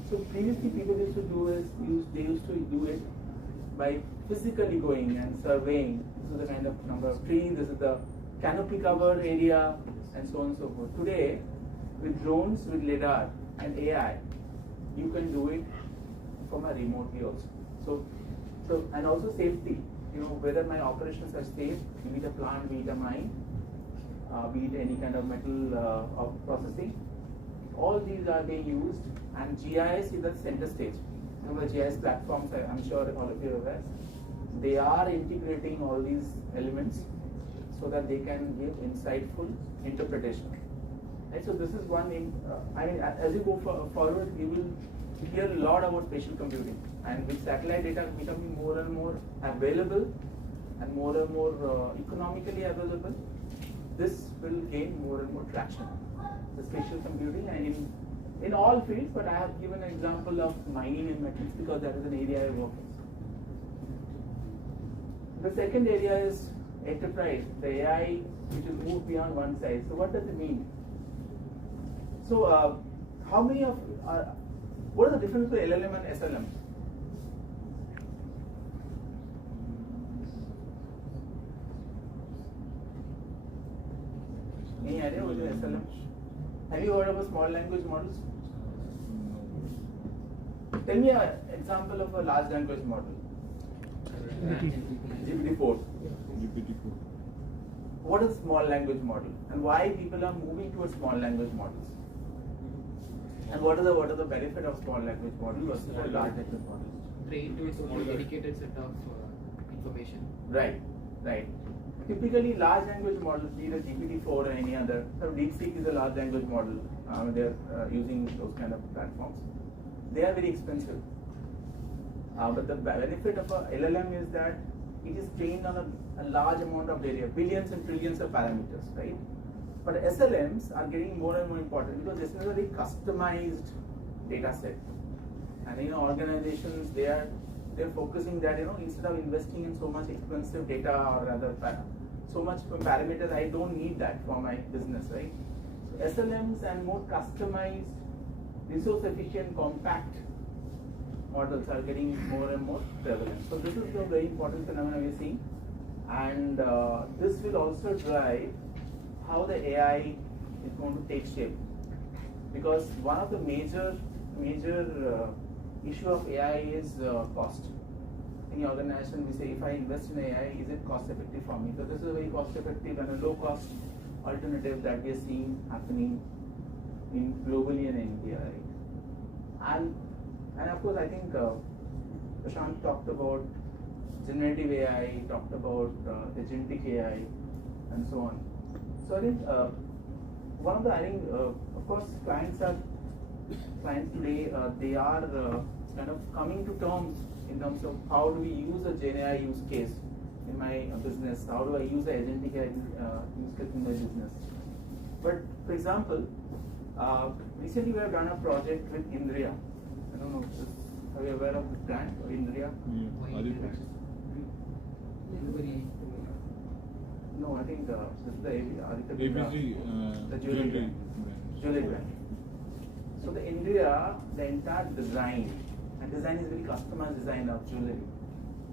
So previously people used to do it by physically going and surveying. This is the kind of number of trees, this is the canopy cover area, and so on and so forth. Today, with drones, with LIDAR and AI, you can do it from a remote view also. So and also safety. Whether my operations are safe, be it a plant, be it a mine, be it any kind of metal processing. All these are being used, and GIS is the center stage. The GIS platforms, I'm sure all of you are aware, they are integrating all these elements so that they can give insightful interpretation. Right? So this is one thing. As you go forward, you will hear a lot about spatial computing, and with satellite data becoming more and more available and more economically available, this will gain more and more traction. The spatial computing, and in all fields, but I have given an example of mining and metals because that is an area I work in. The second area is enterprise, the AI which will move beyond one side. So what does it mean? So how many of what is the difference between LLM and SLM? Any idea what is SLM? Have you heard of a small language models? Tell me an example of a large language model. GPT-4. What is small language model, and why people are moving towards small language models? And what are the benefit of small language model versus a large language model? Trained with only dedicated set of information. Right. Typically, large language models, be it GPT-4 or any other. So DeepSeek is a large language model. They're using those kind of platforms. They are very expensive. But the benefit of a LLM is that it is trained on a large amount of data, billions and trillions of parameters, right? But SLMs are getting more and more important because this is a very customized data set. And organizations, they're focusing that instead of investing in so much expensive data or rather so much parameters, I don't need that for my business, right? So SLMs and more customized, resource efficient, compact models are getting more and more prevalent. So this is a very important phenomenon we're seeing, and this will also drive how the AI is going to take shape. Because one of the major issue of AI is cost. In the organization, we say, if I invest in AI, is it cost effective for me? So this is a very cost effective and a low cost alternative that we are seeing happening in globally and in India, right? And of course, I think Prashanth talked about generative AI, talked about agentic AI, and so on. So I think of course, clients today, they are kind of coming to terms in terms of how do we use a Gen AI use case in my business, how do I use the agentic AI use case in my business. But for example, Recently, we have done a project with Indria. I don't know, are you aware of this brand, Indria? No, I think this is the the jewelry brand. So the Indria, the entire design, and design is very customized design of jewelry.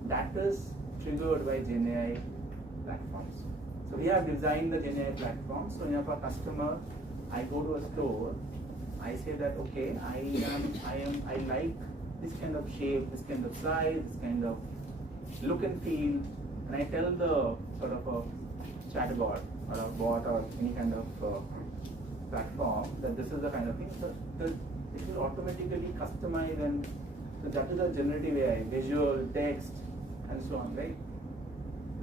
That is triggered by GenAI platforms. So we have designed the GenAI platform. So if a customer, I go to a store, I say that okay, I like this kind of shape, this kind of size, this kind of look and feel, and I tell the sort of a chatbot or a bot or any kind of platform that this is the kind of thing. So it will automatically customize, and so that is a generative AI, visual, text, and so on, right?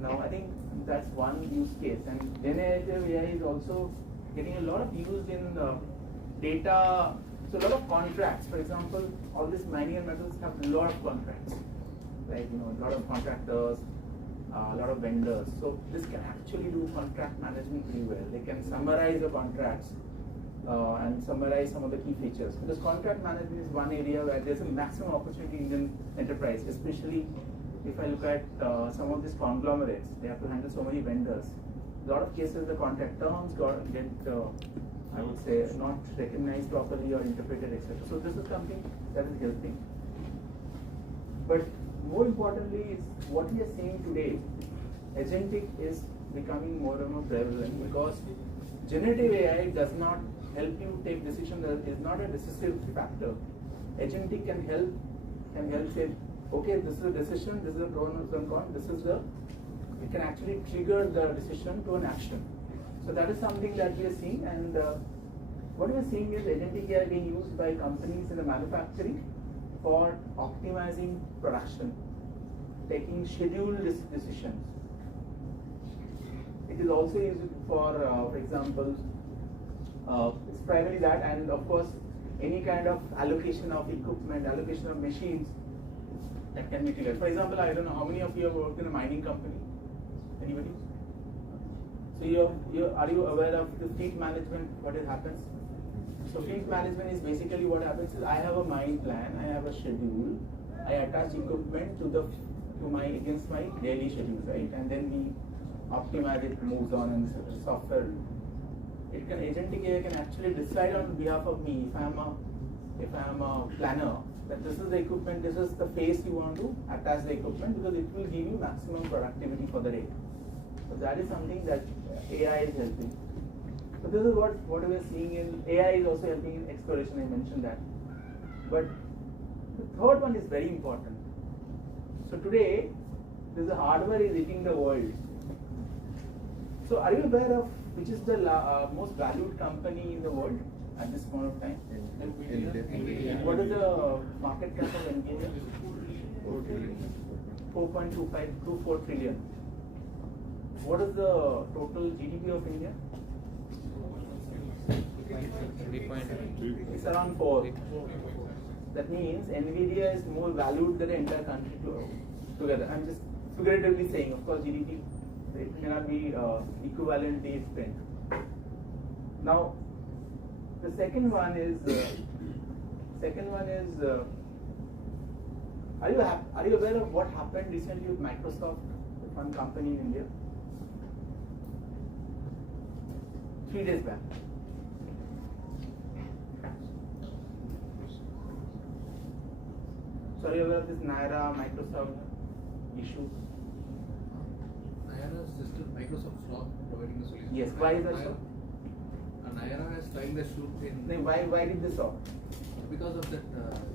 Now I think that's one use case, and generative AI is also getting a lot of use in data. So a lot of contracts, for example, all these mining and metals have a lot of contracts, like a lot of contractors, a lot of vendors. So this can actually do contract management pretty well. They can summarize the contracts and summarize some of the key features. Because contract management is one area where there's a maximum opportunity in Indian enterprise, especially if I look at some of these conglomerates. They have to handle so many vendors. A lot of cases the contract terms get I would say not recognized properly or interpreted, etc. So this is something that is helping. But more importantly is what we are seeing today. Agentic is becoming more and more prevalent because generative AI does not help you take decisions. That is not a decisive factor. Agentic can help say, okay, this is a decision, this is a pro and con, this is the, it can actually trigger the decision to an action. So that is something that we are seeing, and what we are seeing is agentic AI being used by companies in the manufacturing for optimizing production, taking scheduled decisions. It is also used for example, it's primarily that, and of course, any kind of allocation of equipment, allocation of machines that can be triggered. For example, I don't know how many of you have worked in a mining company. Anybody? So are you aware of the fleet management? What it happens? So fleet management is basically what happens is I have a mine plan, I have a schedule, I attach equipment against my daily schedule, right? And then we optimize it, moves on, and software. Agentic AI can actually decide on behalf of me if I am a planner that this is the equipment, this is the phase you want to attach the equipment, because it will give you maximum productivity for the day. So that is something that AI is helping. So this is what we are seeing in AI is also helping in exploration. I mentioned that. But the third one is very important. So today, the hardware is eating the world. So are you aware of which is the most valued company in the world at this point of time? NVIDIA. What is the market cap of NVIDIA? 4.24 trillion. What is the total GDP of India? It's around 4. That means NVIDIA is more valued than the entire country together. I'm just figuratively saying, of course, GDP it cannot be equivalently spent. Now, the second one is are you aware of what happened recently with Microsoft, one company in India? 3 days back. So are you aware of this Naira Microsoft issue? Naira system, Microsoft stopped providing the solution. Yes, why is that so? Naira has timed the shoot in. Why did this stop? Because of that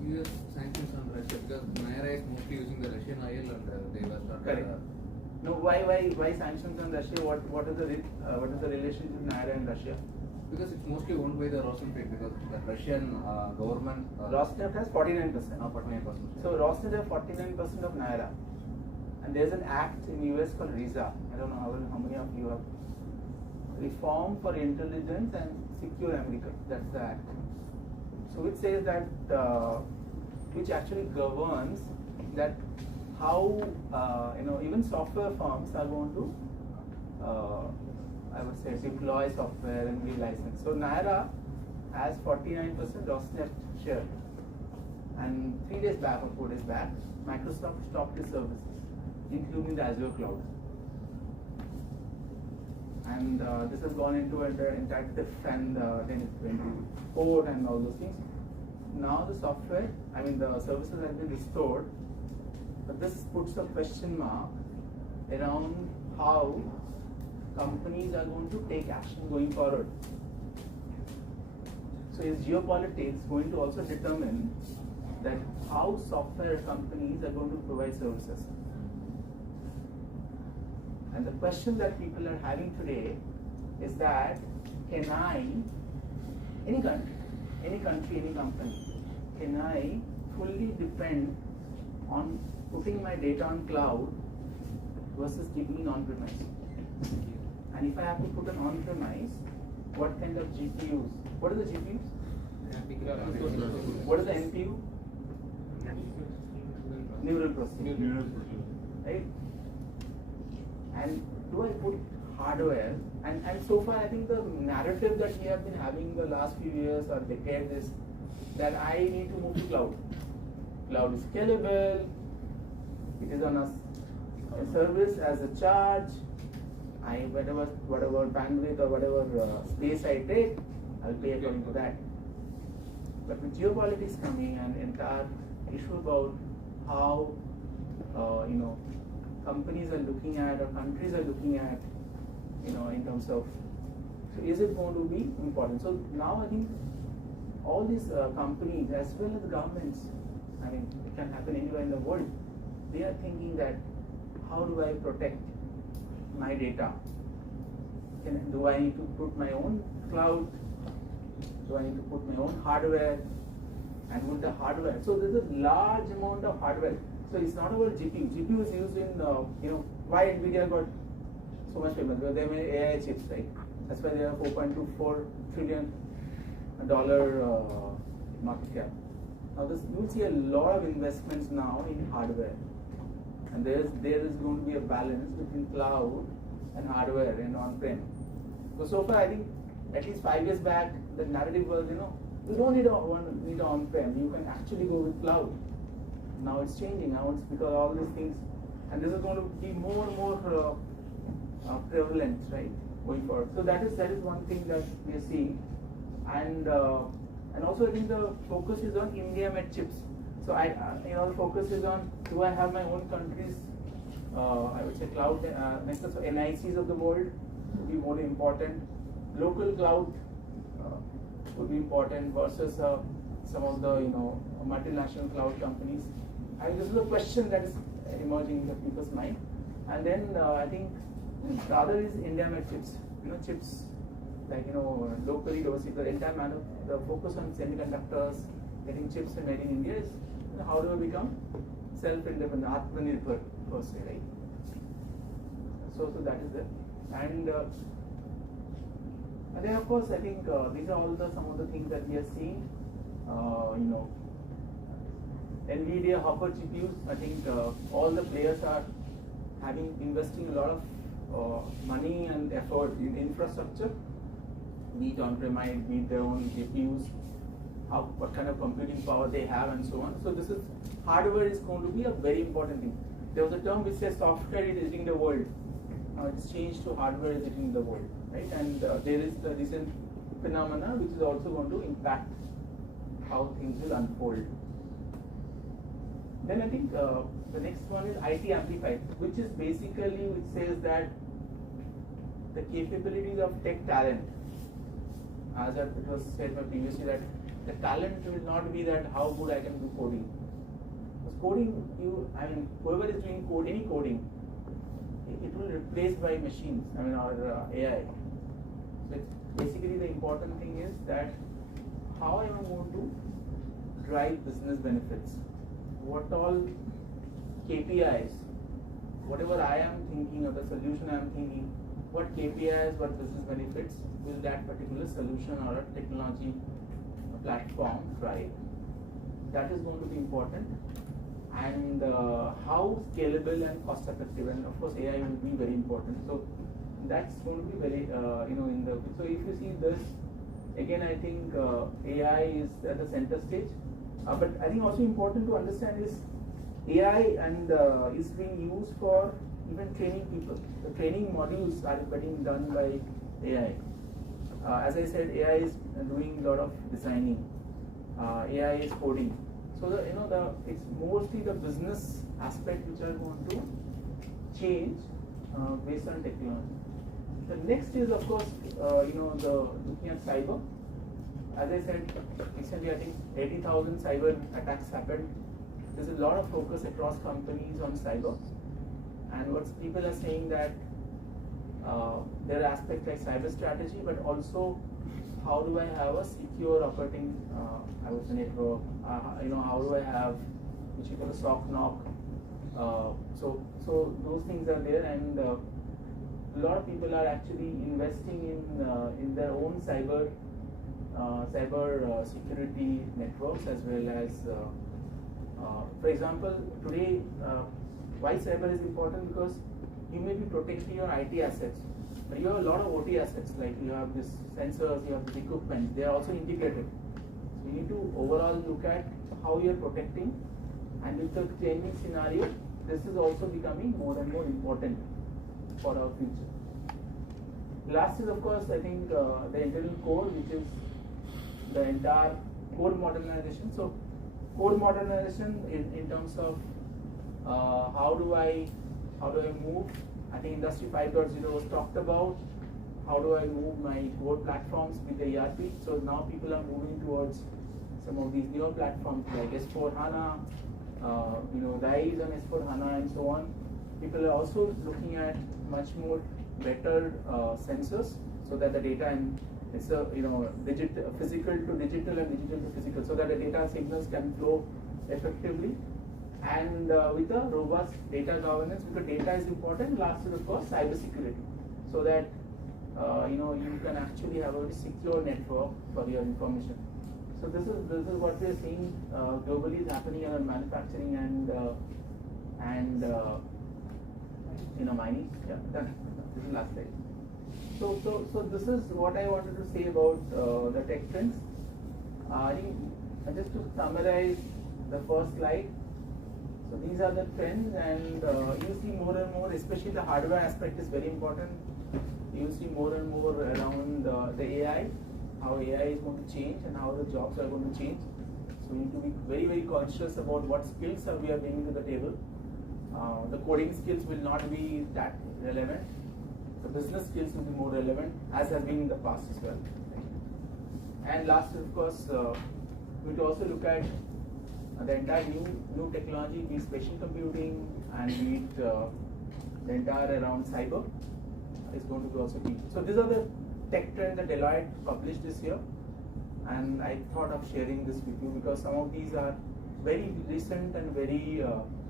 US sanctions on Russia, because Naira is mostly using the Russian oil and they were started. Correct. No, why sanctions on Russia? What is the relationship with Naira and Russia? Because it's mostly owned by the Rosneft, because the Russian government. Rosneft has 49%. 49%. So Rosneft has 49% of Naira, and there's an act in US called RISA. I don't know how many of you have. Reform for Intelligence and Secure America. That's the act. So it says that which actually governs that how even software firms are going to I would say deploy software and be licensed. So Naira has 49% Rosneft share. And 3 days back or 4 days back, Microsoft stopped its services, including the Azure cloud. And this has gone into the entire TIF and then it went to port and all those things. Now the software, I mean the services have been restored, but this puts a question mark around how companies are going to take action going forward. So is geopolitics going to also determine that how software companies are going to provide services? And the question that people are having today is that, can I, any country, any company, can I fully depend on putting my data on cloud versus keeping it on-premise? And if I have to put it on-premise, what kind of GPUs? What are the GPUs? What is the NPU? Neural processing. Right? And do I put hardware? And so far, I think the narrative that we have been having the last few years or decades is that I need to move to cloud. Cloud is scalable. It is on a service as a charge. Whatever bandwidth or whatever space I take, I'll pay according to that. But with geopolitics coming and entire issue about how companies are looking at or countries are looking at, in terms of, so is it going to be important? So now I think all these companies as well as governments, I mean it can happen anywhere in the world, they are thinking that how do I protect my data? Do I need to put my own cloud? Do I need to put my own hardware? And with the hardware, so there's a large amount of hardware. So it's not about GPU. GPU is used in, why Nvidia got so much famous? Because they made AI chips, right? That's why they have $4.24 trillion market cap. Now you will see a lot of investments now in hardware. And there is going to be a balance between cloud and hardware and on-prem. So far, I think at least 5 years back, the narrative was, you don't need on-prem. You can actually go with cloud. Now it's changing. Now it's because all these things, and this is going to be more and more prevalent, right, going forward. So that is one thing that we are seeing, and also I think the focus is on India-made chips. So the focus is on, do I have my own countries? I would say cloud methods, so NICs of the world would be more important. Local cloud would be important versus some of the multinational cloud companies. And this is a question that is emerging in people's mind. And then I think the other is India-made chips. Chips like locally domestic. The entire the focus on semiconductors, getting chips made in India is how do we become self-independent, Atmanirbhar per se, right? So that is there. And then of course I think these are all some of the things that we are seeing. NVIDIA Hopper GPUs, I think all the players are investing a lot of money and effort in infrastructure, be it on-premise, be it their own GPUs, what kind of computing power they have and so on. So this is, hardware is going to be a very important thing. There was a term which says software is eating the world. Now it's changed to hardware is eating the world, right? And there is the recent phenomena which is also going to impact how things will unfold. Then I think the next one is IT amplified, which is basically, which says that the capabilities of tech talent, as it was said previously, that the talent will not be that how good I can do coding. Because coding, whoever is doing any coding, it will be replaced by machines, or AI. So it's basically the important thing is that how I am going to drive business benefits. What all KPIs, whatever I am thinking or the solution I am thinking, what KPIs, what business benefits will that particular solution or a technology platform drive? That is going to be important. And how scalable and cost effective, and of course AI will be very important. So that's going to be very, so if you see this, again, I think AI is at the center stage. But I think also important to understand is AI and is being used for even training people. The training modules are getting done by AI. As I said, AI is doing a lot of designing. AI is coding. So it's mostly the business aspect which are going to change based on technology. The next is, of course, looking at cyber. As I said, recently I think 80,000 cyber attacks happened. There's a lot of focus across companies on cyber. And what people are saying that there are aspects like cyber strategy, but also how do I have a secure operating, network? How do I have which you call a SOC knock? So those things are there, and a lot of people are actually investing in their own cyber security networks, as well as, for example, today, why cyber is important? Because you may be protecting your IT assets, but you have a lot of OT assets, like you have this sensors, you have this equipment, they are also integrated. So you need to overall look at how you are protecting, and with the changing scenario, this is also becoming more and more important for our future. Last is, of course, I think the internal core, which is the entire core modernization. So core modernization in terms of how do I move? I think Industry 5.0 was talked about. How do I move my core platforms with the ERP? So now people are moving towards some of these newer platforms like S4HANA, DICE on S4HANA and so on. People are also looking at much more better sensors, so that the data it's a physical to digital and digital to physical, so that the data signals can flow effectively, and with a robust data governance, because data is important. Last is, of course, cyber security, so that you can actually have a very secure network for your information. So this is what we are seeing globally is happening in manufacturing and mining. Yeah, done. This is last slide. So this is what I wanted to say about the tech trends. Just to summarize the first slide. So these are the trends, and you see more and more, especially the hardware aspect is very important. You see more and more around the AI, how AI is going to change and how the jobs are going to change. So we need to be very, very conscious about what skills we are bringing to the table. The coding skills will not be that relevant. The business skills will be more relevant, as has been in the past as well. And last, of course, we will also look at the entire new technology, be it spatial computing and be it the entire around cyber is going to be also key. So these are the tech trends that Deloitte published this year, and I thought of sharing this with you because some of these are very recent and very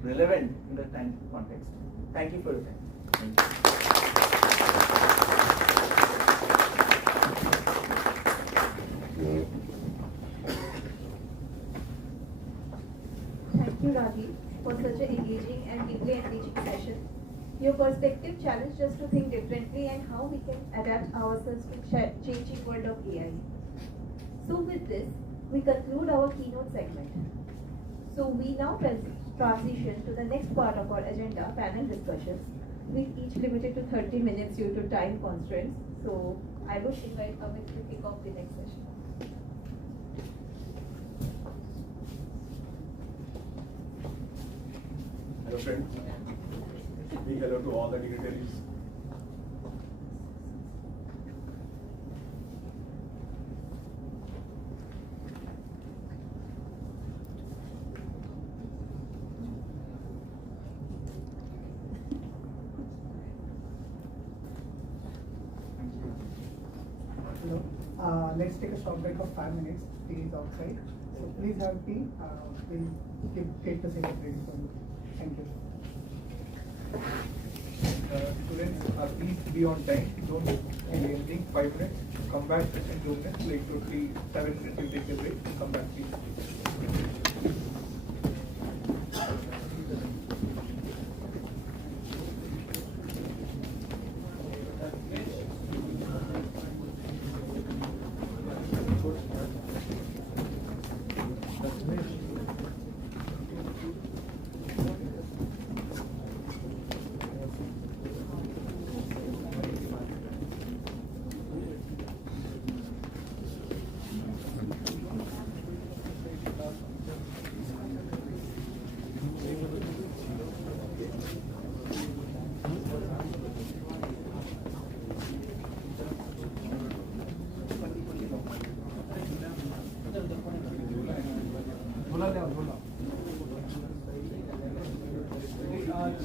relevant in the time context. Thank you for your time. Thank you, Rajiv, for such an engaging and deeply enriching session. Your perspective challenged us to think differently and how we can adapt ourselves to changing world of AI. So with this, we conclude our keynote segment. So we now transition to the next part of our agenda, panel discussions, with each limited to 30 minutes due to time constraints. So I would invite Amit to kick off the next session. Hello friends, big hello to all the dignitaries. Hello. Let's take a short break of 5 minutes. Tea is outside. So please have tea. We'll take the seat ready for you. Thank you. Students, please be on time. Don't do anything. 5 minutes. Come back in 2 minutes. Like totally 7 minutes. You take a break. Come back, please.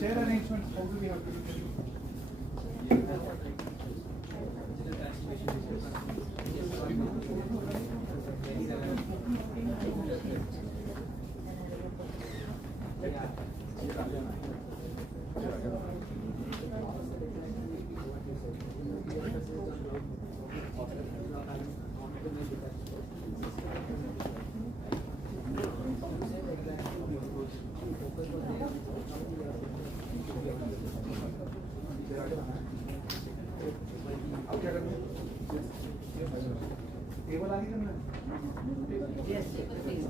Chair arrangements, how do we have to do it? Table आगे करना है? Yes, please.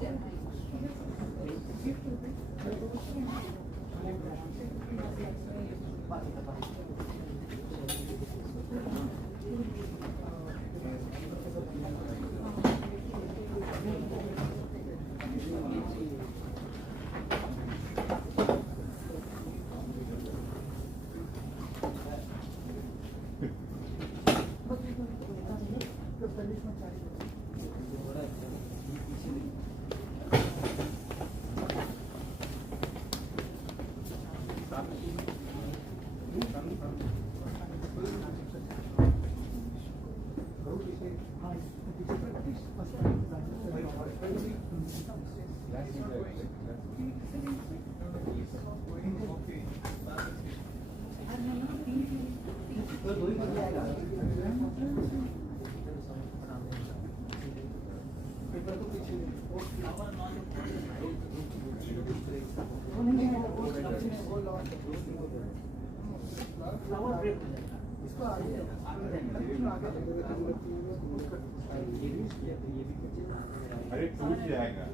अरे टूट जाएगा,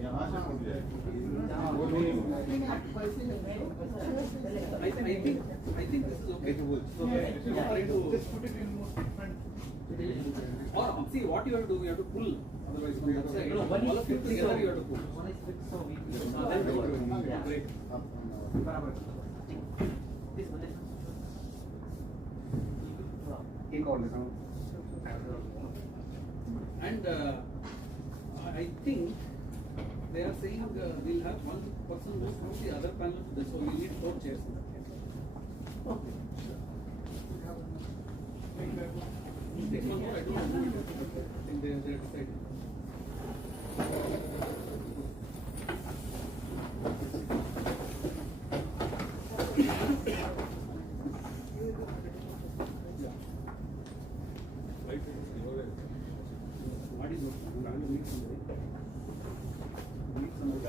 यहाँ से टूट जाएगा, वो नहीं होगा। I think this is okay. So we are trying to just put it in more different. Or see what you have to do. You have to pull. Otherwise, from that side, all of you together you have to pull. Great. And I think they are saying we'll have one person move from the other panel to this, so we need 4 chairs in that case. Okay. Next one more, I don't know. I think they decided. What is it? I'm trying to meet somebody. Meet somebody.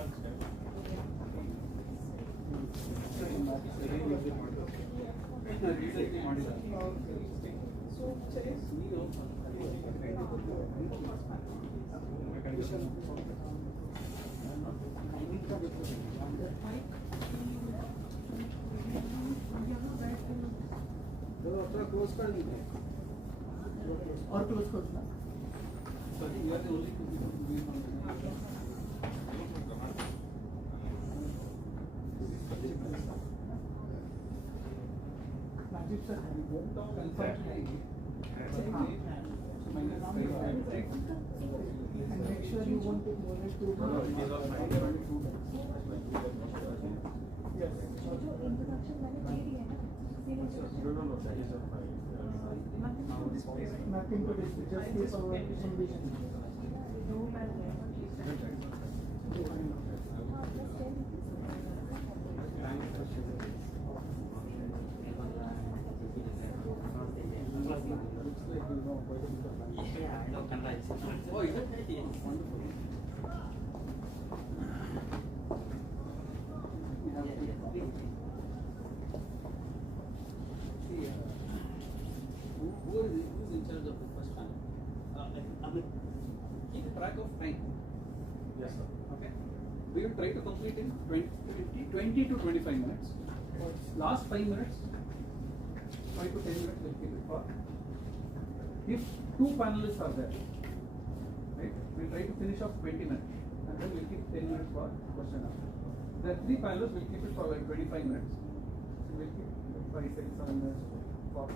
और close करना Sorry, you are the only 2 people who will Najib sir, and make sure you won't take more than 2 Yes. Nothing to discuss, just keep our Envision. Oh, is it? Wonderful. Who's in charge of the first panel? Keep track of time. Yes, sir. Okay. We will try to complete in 20 to 25 minutes. Last 5 minutes, 5 to 10 minutes, we'll keep it for. If 2 panelists are there, right, we'll try to finish off 20 minutes, and then we'll keep 10 minutes for question and answer. There are 3 panelists, we'll keep it for like 25 minutes. So we'll keep 5, 6, 7 minutes for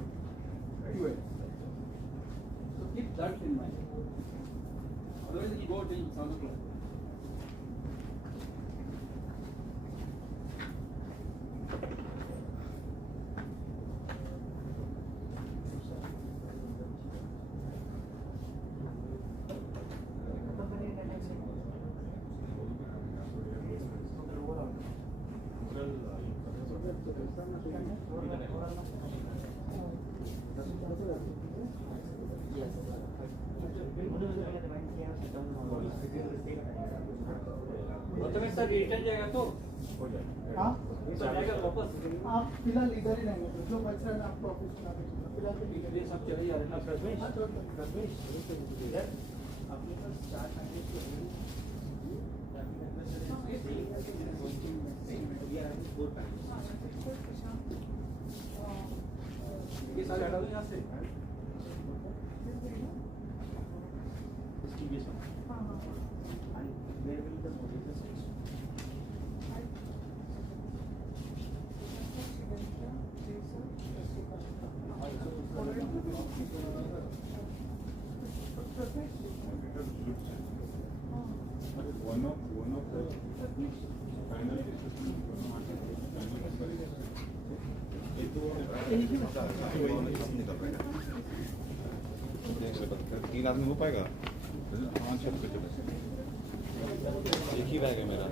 Q&A. So keep that in mind. Otherwise, it will go till 7 o'clock. Sir return जाएगा तो हाँ जाएगा वापस आप फिलहाल इधर ही रहेंगे तो जो बच रहा है आपको ऑफिस में फिलहाल तो ये सब चले जा रहे हैं प्रथमेश इधर अपने पास 4 ये सारे हटा दो यहाँ से where will the molecular station? One of the final discussion तीन आदमी हो पाएगा? 5-6 एक ही बैग है मेरा।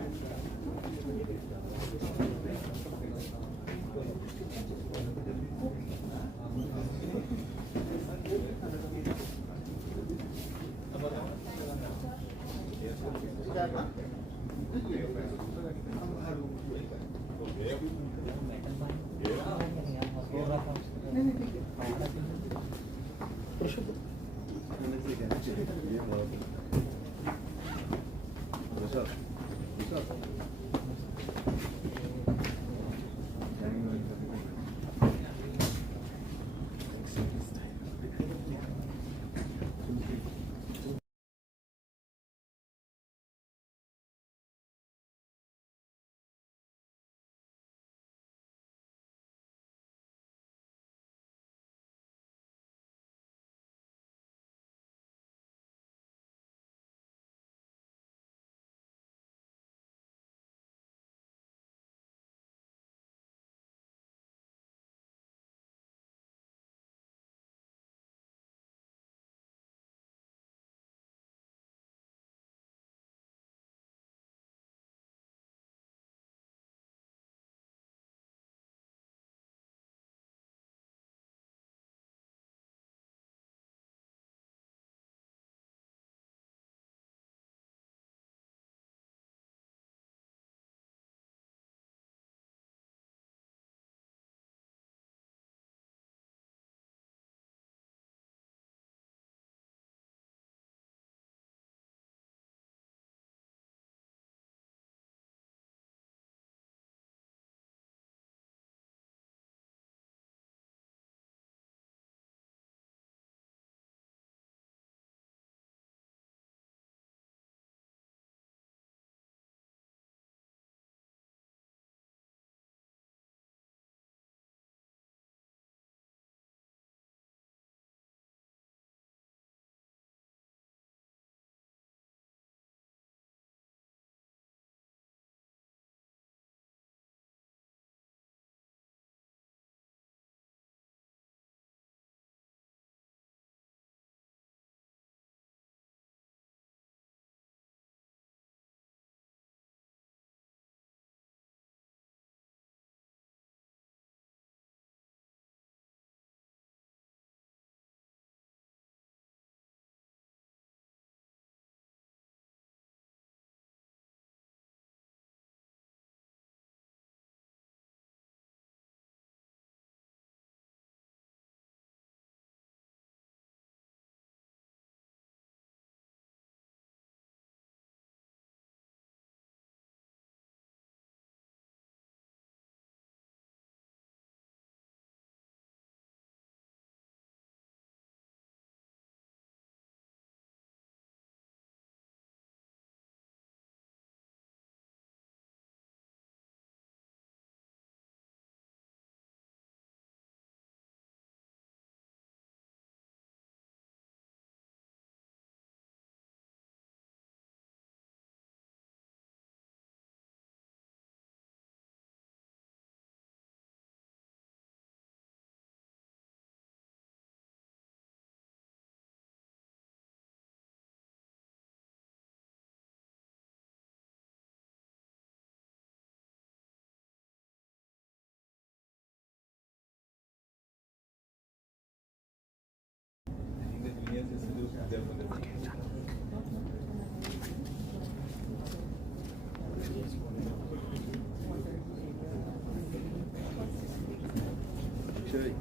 Am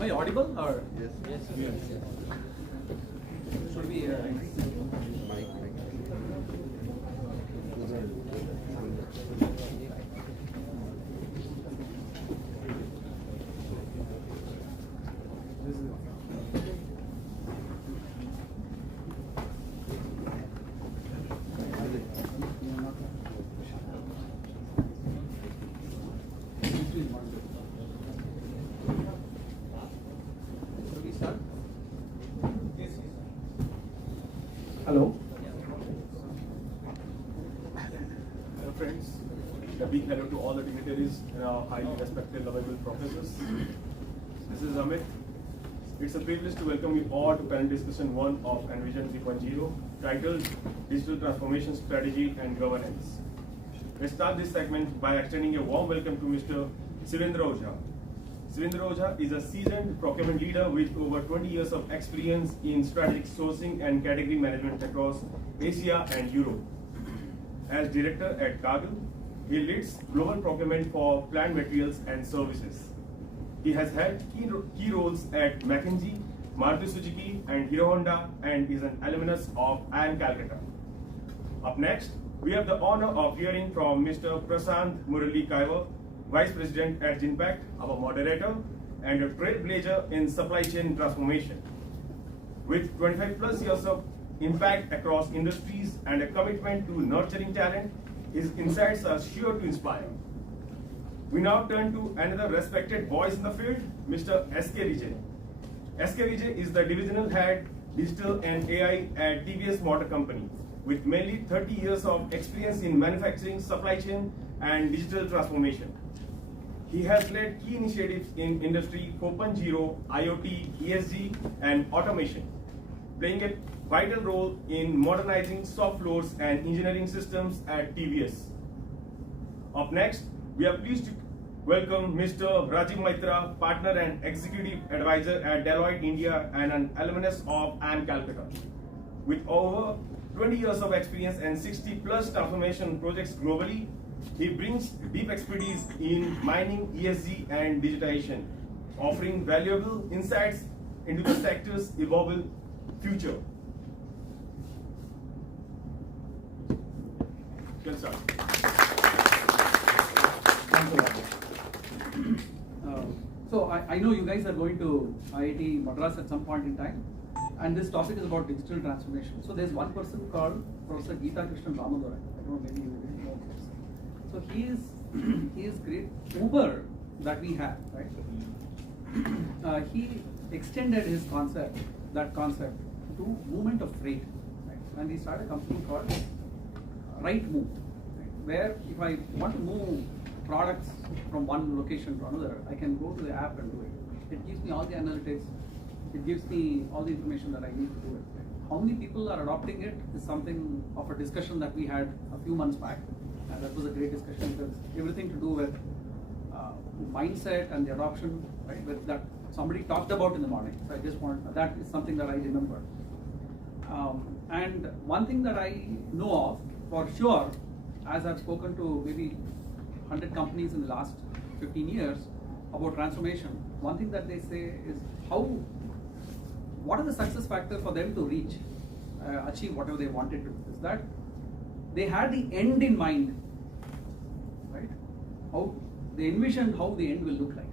I audible or? Yes. Should we? Mic. Hello. Hello friends, a big hello to all the dignitaries and our highly respected, lovable professors. This is Amit. It's a privilege to welcome you all to panel discussion 1 of Envision 3.0 titled Digital Transformation Strategy and Governance. Let's start this segment by extending a warm welcome to Mr. 𝗧𝗵𝗲. 𝗧𝗵𝗲 is a seasoned procurement leader with over 20 years of experience in strategic sourcing and category management across Asia and Europe. As director at Cargill, he leads global procurement for plant materials and services. He has had key roles at McKinsey, Maruti Suzuki, and Hero Honda, and is an alumnus of IIM Calcutta. Up next, we have the honor of hearing from Mr. Prashanth Murali Kaivar, Vice President at 𝗘𝗃𝗏, our moderator, and a trailblazer in supply chain transformation. With 25 plus years of impact across industries and a commitment to nurturing talent, his insights are sure to inspire. We now turn to another respected voice in the field, Mr. 𝗘𝗃𝗏𝗧𝗵𝗂𝗃. 𝗘𝗃𝗃𝗏𝗧𝗵𝗂𝗃 is the divisional head, Digital and AI at TVS Motor Company, with mainly 30 years of experience in manufacturing, supply chain, and digital transformation. He has led key initiatives in Industry 4.0, IoT, ESG, and automation, playing a vital role in modernizing soft floors and engineering systems at TVS. Up next, we are pleased to welcome Mr. 𝗓𝗵𝗿𝗃, partner and executive advisor at Deloitte India and an alumnus of IIM Calcutta. With over 20 years of experience and 60 plus transformation projects globally, he brings deep expertise in mining, ESG, and digitization, offering valuable insights into the sector's evolving future. You can start. Thanks a lot. So I know you guys are going to IIT Madras at some point in time, and this topic is about digital transformation. So there's one person called Professor 𝗕𝗃𝗏𝗏 𝗠𝗵𝗏. I don't know, maybe you know this. So he is great Uber that we have, right? He extended his concept to movement of freight, right? And he started a company called Rightmove, right? Where if I want to move products from one location to another, I can go to the app and do it. It gives me all the analytics. It gives me all the information that I need to do it. Right? How many people are adopting it is something of a discussion that we had a few months back. And that was a great discussion because everything to do with mindset and the adoption, right? With that somebody talked about in the morning. So I just want, that is something that I remember. And one thing that I know of for sure, as I've spoken to maybe 100 companies in the last 15 years about transformation, one thing that they say is what are the success factors for them to reach, achieve whatever they wanted to do, is that they had the end in mind, right? How they envisioned how the end will look like.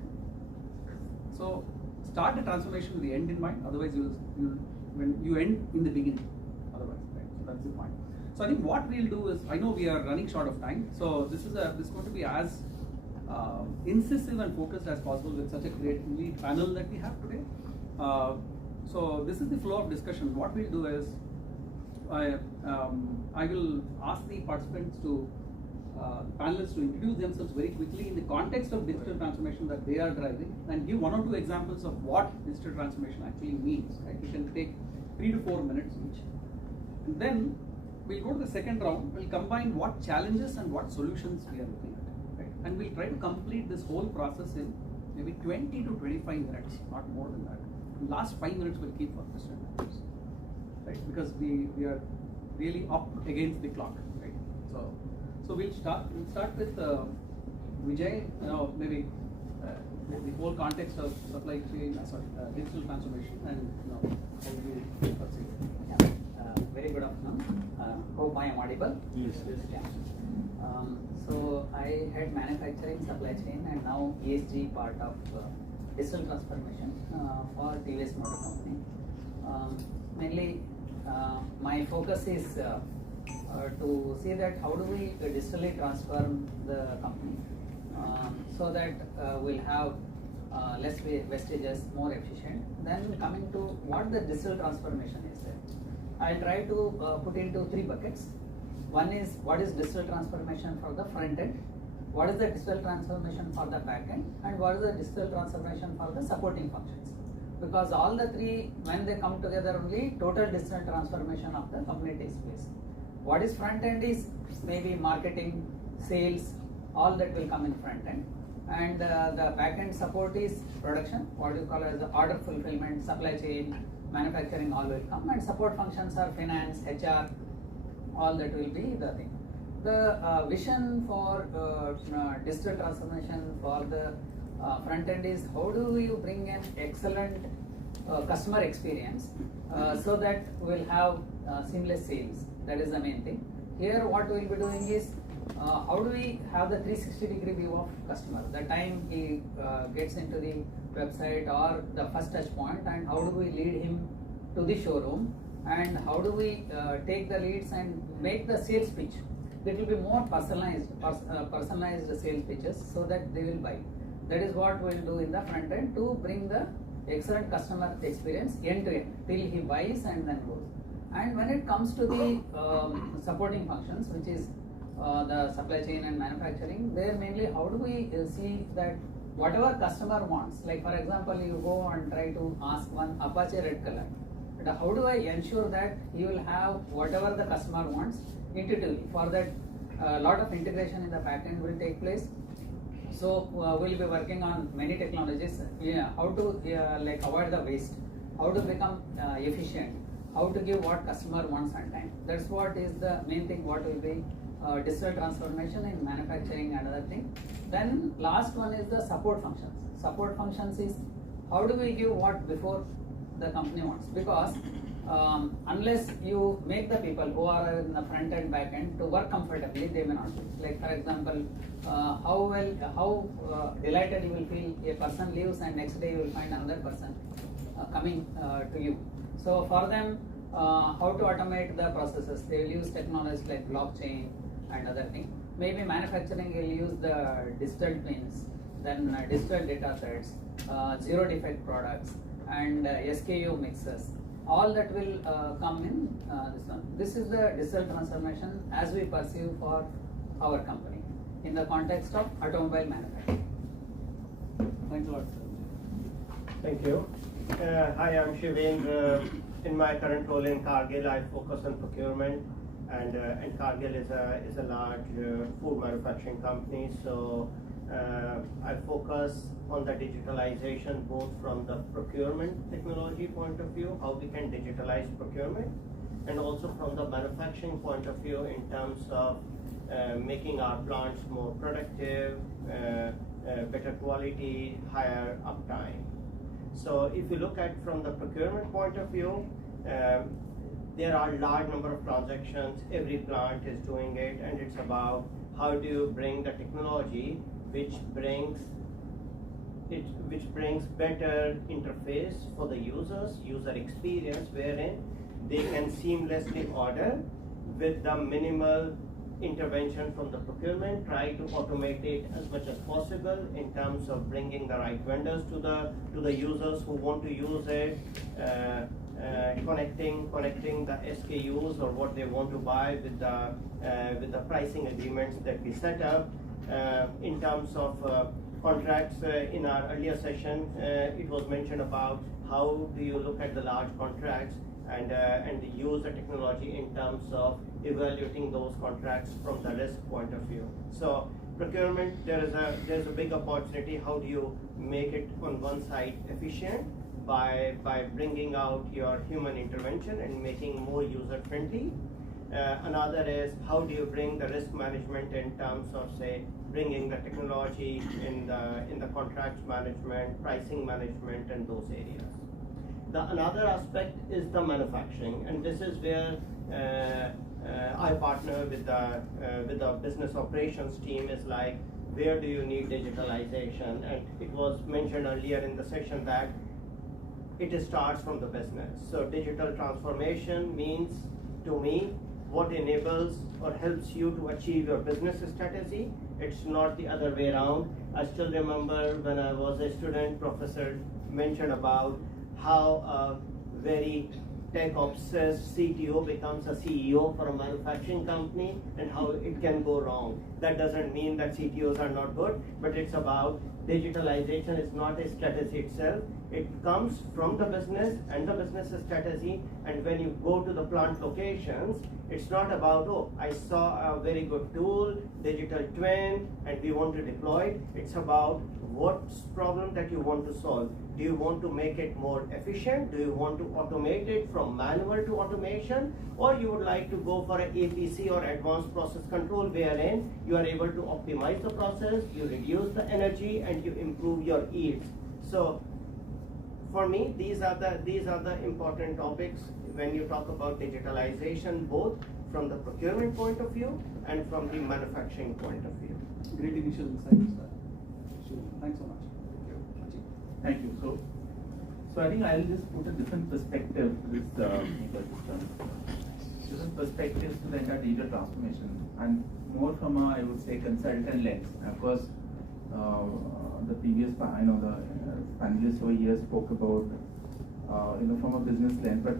So start the transformation with the end in mind. Otherwise, when you end in the beginning. Otherwise, right? So that's the point. So I think what we'll do is, I know we are running short of time. So this is going to be as incisive and focused as possible with such a great panel that we have today. So this is the flow of discussion. What we'll do is, I will ask the participants to, panelists to introduce themselves very quickly in the context of digital transformation that they are driving and give 1 or 2 examples of what digital transformation actually means. Right? We can take 3 to 4 minutes each. And then we'll go to the second round. We'll combine what challenges and what solutions we are looking at. Right? And we'll try to complete this whole process in maybe 20 to 25 minutes, not more than that. The last 5 minutes we'll keep for question and answers. Right? Because we are really up against the clock, right? So we'll start with Vijay, maybe the whole context of supply chain, digital transformation, and how you perceive it. Very good afternoon. Hope I am audible. Yes. Yeah. So I had manufacturing, supply chain, and now ESG part of digital transformation for TVS Motor Company. Mainly, my focus is to see that how do we digitally transform the company so that we'll have less wastages, more efficient. Then coming to what the digital transformation is there. I'll try to put into three buckets. One is what is digital transformation for the front end, what is the digital transformation for the back end, and what is the digital transformation for the supporting functions. Because all the three, when they come together only, total digital transformation of the company takes place. What is front end is maybe marketing, sales, all that will come in front end. And the back end support is production, what you call as the order fulfillment, supply chain, manufacturing, all will come. And support functions are finance, HR, all that will be the thing. The vision for digital transformation for the front end is how do you bring an excellent customer experience so that we'll have seamless sales. That is the main thing. Here what we'll be doing is how do we have the 360-degree view of customer, the time he gets into the website or the first touch point, and how do we lead him to the showroom, and how do we take the leads and make the sales pitch. It will be more personalized sales pitches so that they will buy. That is what we will do in the front end to bring the excellent customer experience end to end till he buys and then goes. And when it comes to the supporting functions, which is the supply chain and manufacturing, there mainly how do we see that whatever customer wants, like for example you go and try to ask one Apache red color, but how do I ensure that he will have whatever the customer wants intuitively? For that a lot of integration in the back end will take place. So we'll be working on many technologies, how to like avoid the waste, how to become efficient, how to give what customer wants on time. That's what is the main thing, what will be digital transformation in manufacturing, another thing. Then last one is the support functions. Support functions is how do we give what before the company wants, because unless you make the people who are in the front and back end to work comfortably, they may not do. Like for example, how delighted you will feel a person leaves and next day you will find another person coming to you. So for them, how to automate the processes, they will use technologies like blockchain and other things. Maybe manufacturing will use the digital twins, then digital data threads, zero defect products, and SKU mixes. All that will come in this one. This is the digital transformation as we pursue for our company in the context of automobile manufacturing. Thanks a lot. Thank you. Hi, I'm 𝗕𝗃𝗃. In my current role in Kargil, I focus on procurement, and Kargil is a large food manufacturing company. So I focus on the digitalization both from the procurement technology point of view, how we can digitalize procurement, and also from the manufacturing point of view in terms of making our plants more productive, better quality, higher uptime. So if you look at from the procurement point of view, there are large number of transactions, every plant is doing it, and it's about how do you bring the technology which brings better interface for the users, user experience, wherein they can seamlessly order with the minimal intervention from the procurement, try to automate it as much as possible in terms of bringing the right vendors to the users who want to use it, connecting the SKUs or what they want to buy with the pricing agreements that we set up. In terms of contracts, in our earlier session, it was mentioned about how do you look at the large contracts and use the technology in terms of evaluating those contracts from the risk point of view. So procurement, there is a big opportunity. How do you make it on one side efficient by bringing out your human intervention and making more user friendly, Another is how do you bring the risk management in terms of, say, bringing the technology in the contracts management, pricing management, and those areas. Another aspect is the manufacturing, and this is where I partner with the business operations team. Is like, where do you need digitalization? And it was mentioned earlier in the session that it starts from the business. So digital transformation means, to me, what enables or helps you to achieve your business strategy. It's not the other way around. I still remember when I was a student, professor mentioned about how a very tech-obsessed CTO becomes a CEO for a manufacturing company, and how it can go wrong. That doesn't mean that CTOs are not good, but it's about digitalization is not a strategy itself. It comes from the business and the business strategy, and when you go to the plant locations, it's not about, oh, I saw a very good tool, digital twin, and we want to deploy it. It's about what's problem that you want to solve. Do you want to make it more efficient? Do you want to automate it from manual to automation? Or you would like to go for an APC or advanced process control, wherein you are able to optimize the process, you reduce the energy, and you improve your yields. So for me, these are the important topics when you talk about digitalization, both from the procurement point of view and from the manufacturing point of view. Great initial insights. Thanks so much. Thank you. So I think I'll just put a different perspective to this ecosystem. Different perspectives to the entire digital transformation, and more from a, I would say, consultant lens. Of course, the previous, the panelists over here spoke about, from a business lens. But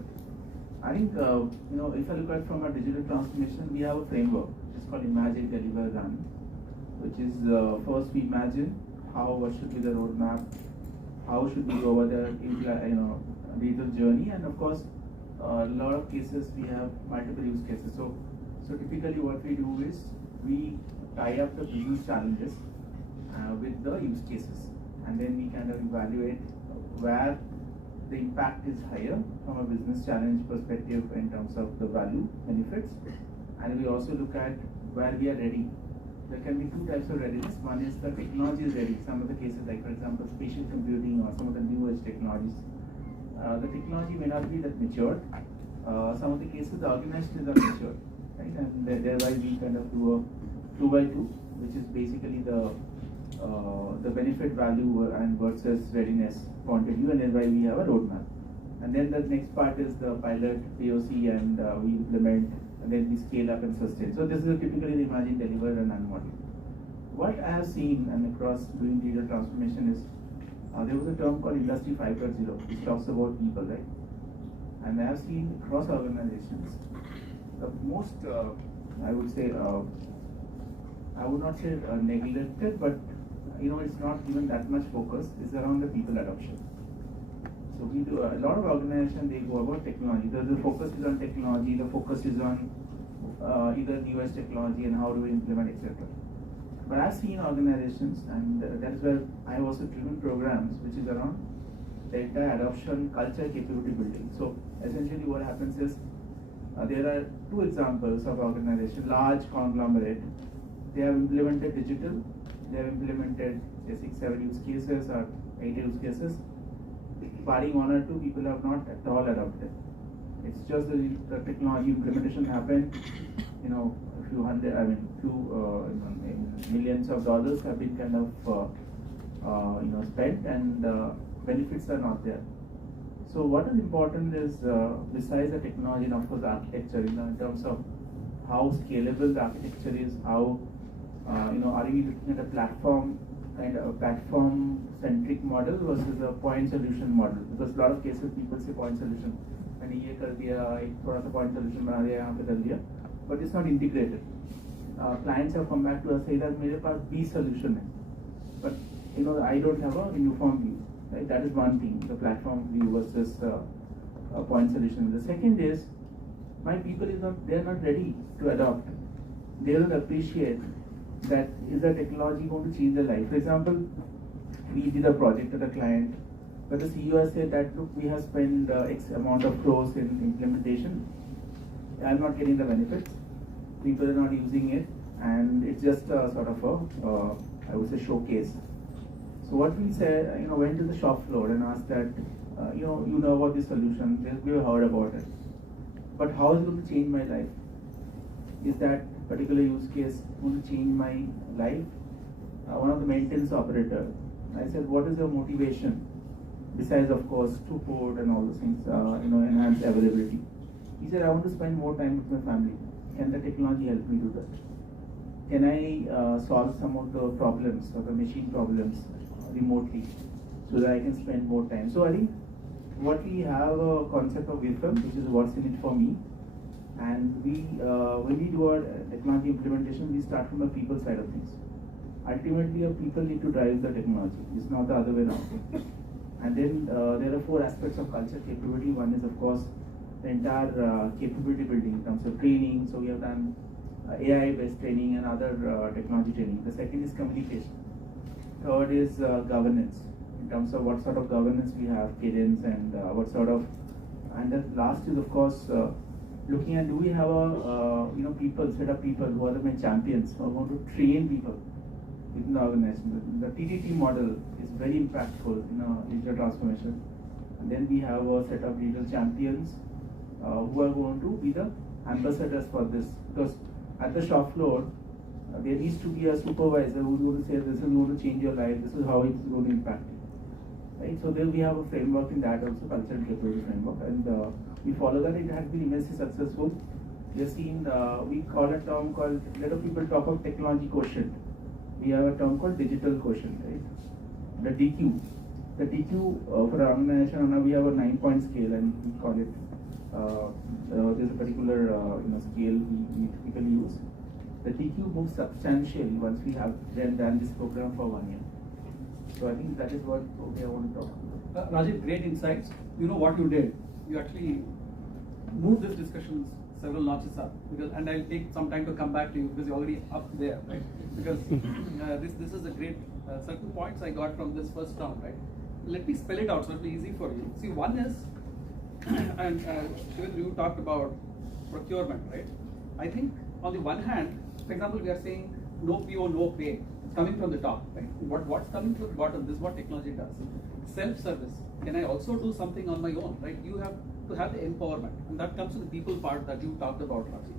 I think, if I look at from a digital transformation, we have a framework. It's called Imagine, Deliver, Run, which is first we imagine what should be the roadmap, how should we go over the digital journey, and of course, a lot of cases we have multiple use cases. So typically what we do is we tie up the business challenges with the use cases, and then we kind of evaluate where the impact is higher from a business challenge perspective in terms of the value, benefits, and we also look at where we are ready. There can be two types of readiness. One is the technology is ready. Some of the cases, like for example, spatial computing or some of the new age technologies, the technology may not be that matured. Some of the cases, the organizations are matured, right? And thereby we kind of do a 2x2, which is basically the benefit value and versus readiness point of view, and thereby we have a roadmap. And then the next part is the pilot, POC, and we implement, and then we scale up and sustain. So this is typically the Imagine, Deliver, and Run model. What I have seen and across doing digital transformation is there was a term called Industry 5.0, which talks about people, right? And I have seen across organizations the most, I would say, I would not say neglected, but it's not even that much focus, is around the people adoption. So we do a lot of organizations, they go about technology. The focus is on technology, the focus is on either new age technology and how do we implement, etc. But I've seen organizations, and that is where I have also driven programs, which is around data adoption, culture, capability building. So essentially what happens is, there are two examples of organization, large conglomerate. They have implemented digital, they have implemented say 6-7 use cases or 8 use cases. Barring one or two, people have not at all adopted. It's just the technology implementation happened, a few hundred, millions of dollars have been kind of spent, and benefits are not there. So what is important is, besides the technology and of course the architecture, in terms of how scalable the architecture is, how are we looking at a platform kind of a platform-centric model versus a point solution model? Because a lot of cases people say point solution, and ये कर दिया, एक थोड़ा सा point solution बना दिया, यहाँ पे कर दिया, but it's not integrated. Clients have come back to us say that मेरे पास 20 solution है, but I don't have a uniform view. Right? That is one thing, the platform view versus point solution. The second is, my people they are not ready to adopt. They don't appreciate that is the technology going to change their life. For example, we did a project with a client, but the CEO said that, look, we have spent X amount of crores in implementation, I'm not getting the benefits, people are not using it, and it's just a sort of a, I would say, showcase. So what we said, went to the shop floor and asked that, you know about this solution, we have heard about it, but how is it going to change my life? Is that particular use case going to change my life? One of the maintenance operator, I said, what is your motivation? Besides, of course, throughput and all those things, enhance availability. He said, I want to spend more time with my family. Can the technology help me do that? Can I solve some of the problems or the machine problems remotely so that I can spend more time? So I think what we have a concept of 𝗘𝗏, which is what's in it for me. And when we do our technology implementation, we start from the people side of things. Ultimately, people need to drive the technology. It's not the other way around. And then there are 4 aspects of culture capability. One is, of course, the entire capability building in terms of training. So we have done AI-based training and other technology training. The second is communication. Third is governance, in terms of what sort of governance we have, cadence, and what sort of. And the last is, of course, looking at, do we have a set of people who are the main champions who are going to train people within the organization. The TTT model is very impactful in digital transformation. And then we have a set of digital champions who are going to be the ambassadors for this. Because at the shop floor, there needs to be a supervisor who is going to say, this is going to change your life, this is how it is going to impact you. Right? So there we have a framework in that also, culture and capability framework, and we follow that. It has been immensely successful. We have seen, we call a term called, a lot of people talk of technology quotient. We have a term called digital quotient, right? The DQ. The DQ for our organization, we have a 9-point scale, and we call it, there's a particular scale we typically use. The DQ moves substantially once we have then done this program for 1 year. So I think that is what I want to talk about. Rajiv, great insights. You know what you did? You actually moved this discussion several notches up, and I'll take some time to come back to you because you're already up there, right? Because this is a great certain points I got from this first round, right? Let me spell it out so it'll be easy for you. See, one is, and Shiven, you talked about procurement, right? I think on the one hand, for example, we are saying no PO, no pay. It's coming from the top, right? What's coming from the bottom? This is what technology does. Self-service. Can I also do something on my own, right? You have to have the empowerment, and that comes to the people part that you talked about, Rajiv.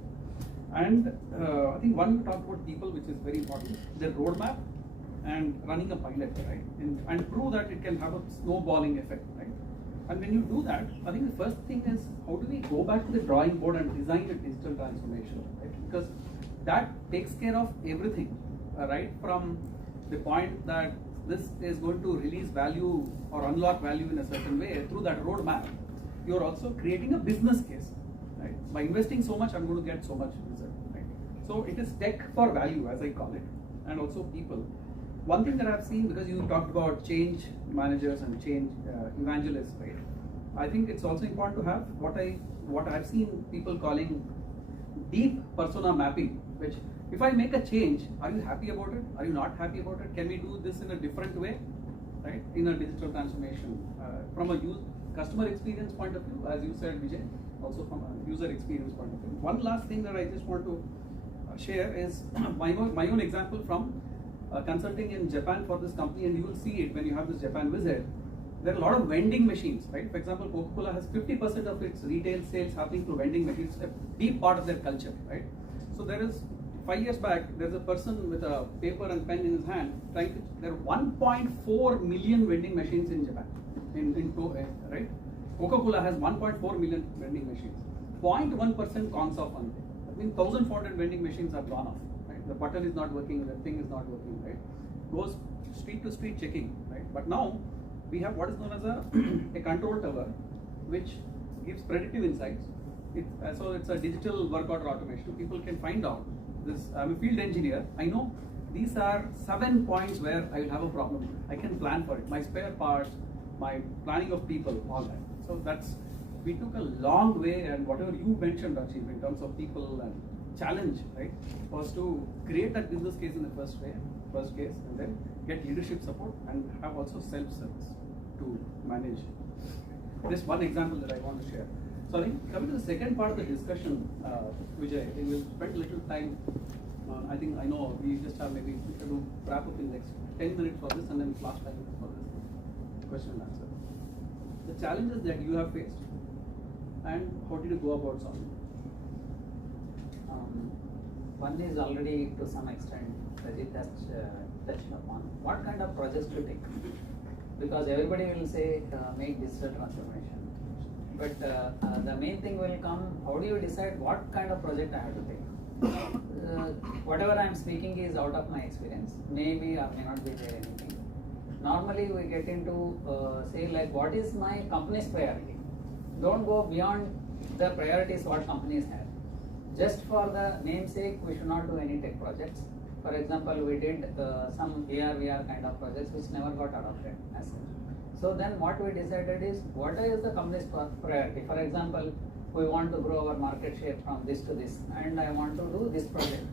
And I think one, you talked about people, which is very important. Their roadmap and running a pilot, right? And prove that it can have a snowballing effect, right? And when you do that, I think the first thing is, how do we go back to the drawing board and design a digital transformation, right? Because that takes care of everything, right? From the point that this is going to release value or unlock value in a certain way through that roadmap. You're also creating a business case, right? By investing so much, I'm going to get so much result, right? So it is tech for value, as I call it, and also people. One thing that I've seen, because you talked about change managers and change evangelists, right? I think it's also important to have what I've seen people calling deep persona mapping, which if I make a change, are you happy about it? Are you not happy about it? Can we do this in a different way, right? In a digital transformation, from a customer experience point of view, as you said, Vijay, also from a user experience point of view. One last thing that I just want to share is my own example from consulting in Japan for this company, and you will see it when you have this Japan visit. There are a lot of vending machines, right? For example, Coca-Cola has 50% of its retail sales happening through vending machines, a deep part of their culture, right? So there is, 5 years back, there's a person with a paper and pen in his hand there are 1.4 million vending machines in Japan, right? Coca-Cola has 1.4 million vending machines. 0.1% cons off on it. That means 1,400 vending machines are gone off, right? The button is not working, the thing is not working, right? Goes street to street checking, right? But now, we have what is known as a control tower, which gives predictive insights. So it's a digital work order automation. People can find out this. I'm a field engineer. I know these are 7 points where I will have a problem. I can plan for it. My spare parts, my planning of people, all that. So we took a long way, and whatever you mentioned, Rajiv, in terms of people and challenge, right, was to create that business case in the first case, and then get leadership support and have also self-service to manage. Just one example that I want to share. Sorry, coming to the second part of the discussion, Vijay, I think we'll spend a little time. I think I know we just have maybe we have to wrap up in next 10 minutes for this and then last 5 minutes for this question and answer. The challenges that you have faced and how did you go about solving? One is already to some extent Abhijit has touched upon. What kind of projects to take? Because everybody will say make digital transformation. But the main thing will come, how do you decide what kind of project I have to take? Whatever I am speaking is out of my experience. Maybe or may not be there anything. Normally we get into say like what is my company's priority? Don't go beyond the priorities what companies have. Just for the namesake, we should not do any tech projects. For example, we did some AR/VR kind of projects which never got adopted as such. So then what we decided is, what is the company's priority? For example, we want to grow our market share from this to this and I want to do this project.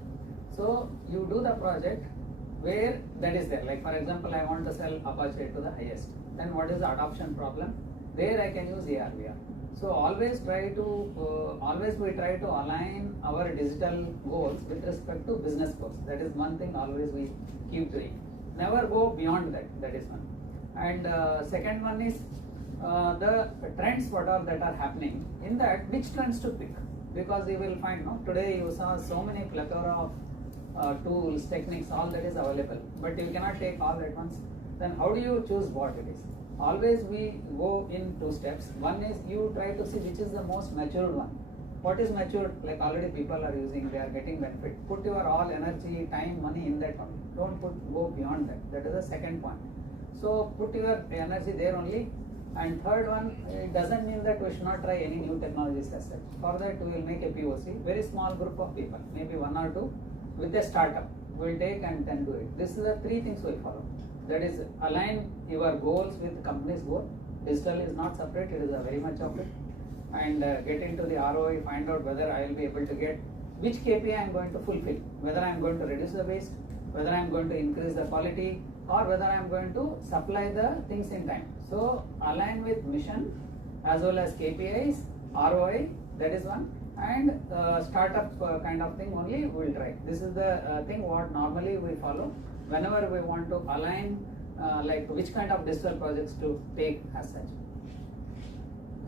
So you do the project where that is there. Like for example, I want to sell Apache to the highest. Then what is the adoption problem? There I can use AR/VR. So always we try to align our digital goals with respect to business goals. That is one thing always we keep doing. Never go beyond that. That is one. And second one is the trends that are happening. In that, which trends to pick? Because you will find today you saw so many plethora of tools, techniques, all that is available. But you cannot take all at once. Then how do you choose what it is? Always we go in 2 steps. One is you try to see which is the most matured one. What is matured? Like already people are using, they are getting benefit. Put your all energy, time, money in that only. Don't go beyond that. That is the second point. So put your energy there only. And third one, it doesn't mean that we should not try any new technologies as such. For that we will make a POC, very small group of people, maybe 1 or 2, with a startup. We will take and then do it. This is the 3 things we follow. That is, align your goals with the company's goal. Digital is not separate, it is a very much of it. And get into the ROI, find out whether I will be able to get which KPI I am going to fulfill. Whether I am going to reduce the waste, whether I am going to increase the quality, or whether I am going to supply the things in time. So align with mission as well as KPIs, ROI, that is one. And startup kind of thing only we will try. This is the thing what normally we follow whenever we want to align like which kind of digital projects to take as such.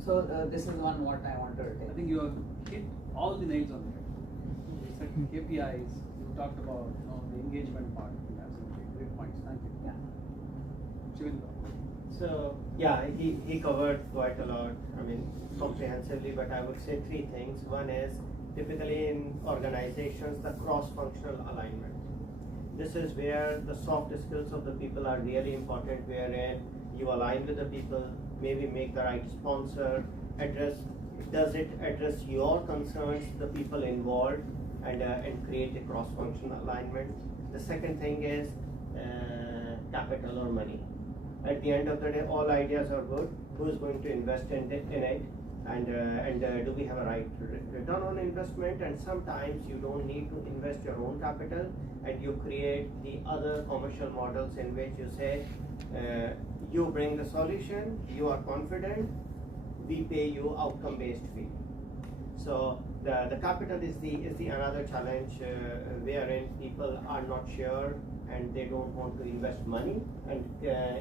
So this is one what I wanted to take. I think you have hit all the nails on the head. You said KPIs, you talked about the engagement part. Absolutely great points. Thank you. Yeah. Srivastava. So yeah, he covered quite a lot, I mean comprehensively, but I would say 3 things. One is typically in organizations, the cross-functional alignment. This is where the soft skills of the people are really important, wherein you align with the people, maybe make the right sponsor, does it address your concerns, the people involved, and create a cross-functional alignment. The second thing is capital or money. At the end of the day, all ideas are good. Who is going to invest in it? And do we have a right return on investment? And sometimes you don't need to invest your own capital, and you create the other commercial models in which you say, you bring the solution, you are confident, we pay you outcome-based fee. So the capital is the another challenge wherein people are not sure and they don't want to invest money, and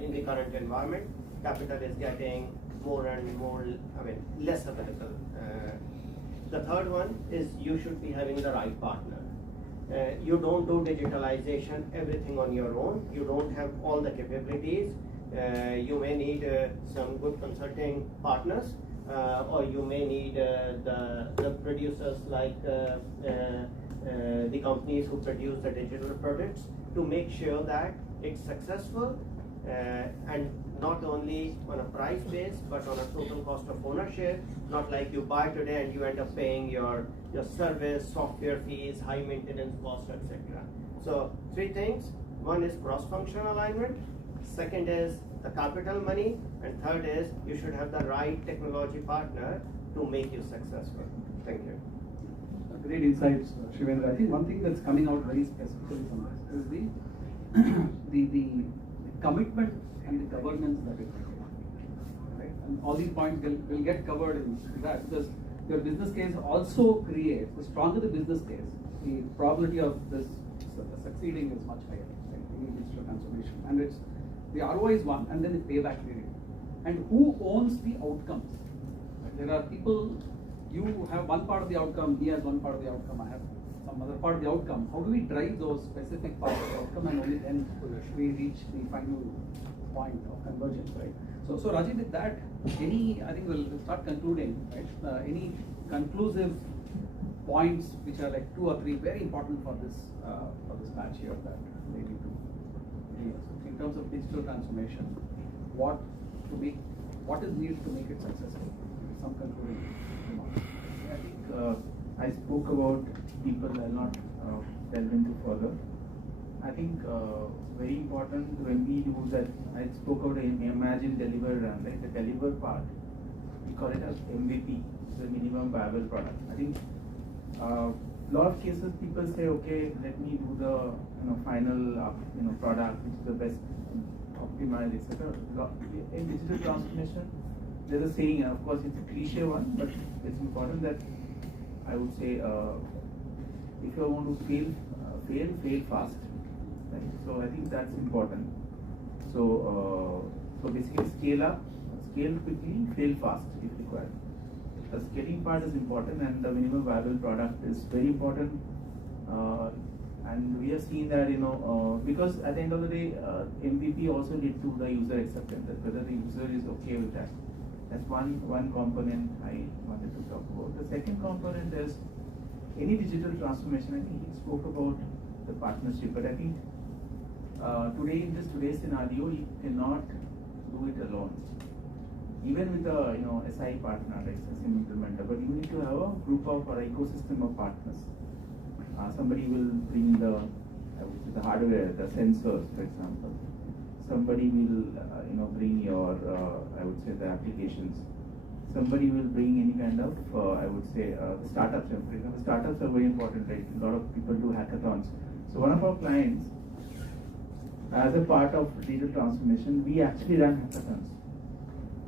in the current environment, capital is getting more and more, less available. The third one is you should be having the right partner. You don't do digitalization, everything on your own. You don't have all the capabilities. You may need some good consulting partners, or you may need the producers like the companies who produce the digital products to make sure that it's successful, and not only on a price base but on a total cost of ownership, not like you buy today and you end up paying your service, software fees, high maintenance costs, etc. So 3 things. One is cross-functional alignment, second is the capital money, and third is you should have the right technology partner to make you successful. Thank you. Great insights, Srivastava. I think one thing that's coming out very specifically from this is the commitment and the governance that it requires. Right? And all these points will get covered in that, because your business case also creates, the stronger the business case, the probability of this succeeding is much higher, right? Any digital transformation. And it's, the ROI is one, and then the payback period. And who owns the outcomes? Right? There are people, you have one part of the outcome, he has one part of the outcome, I have some other part of the outcome. How do we drive those specific parts of the outcome, and only then we reach the final point of convergence, right? So Rajiv, with that, I think we'll start concluding, right? Any conclusive points which are like 2 or 3 very important for this batch here that they need to realize. In terms of digital transformation, what is needed to make it successful? Some concluding remarks. I think I spoke about people. I'll not delve into further. I think very important when we do that. I spoke about imagine, deliver, run. Right, the deliver part, we call it as MVP, the minimum viable product. I think lot of cases people say, okay, let me do the final product which is the best, optimized, etc. In digital transformation, there's a saying, and of course it's a cliche one, but it's important that I would say if you want to fail fast. Right? So I think that's important. So basically scale quickly, fail fast if required. The scaling part is important, and the minimum viable product is very important. And we have seen that because at the end of the day, MVP also lead to the user acceptance, that whether the user is okay with that. That's one component I wanted to talk about. The second component is any digital transformation. I think he spoke about the partnership, but I think today in today's scenario, you cannot do it alone. Even with a SI partner, like system implementer, but you need to have a group of or ecosystem of partners. Somebody will bring the hardware, the sensors, for example. Somebody will bring your the applications. Somebody will bring any kind of the startups. For example, startups are very important. Right? A lot of people do hackathons. So one of our clients, as a part of digital transformation, we actually run hackathons.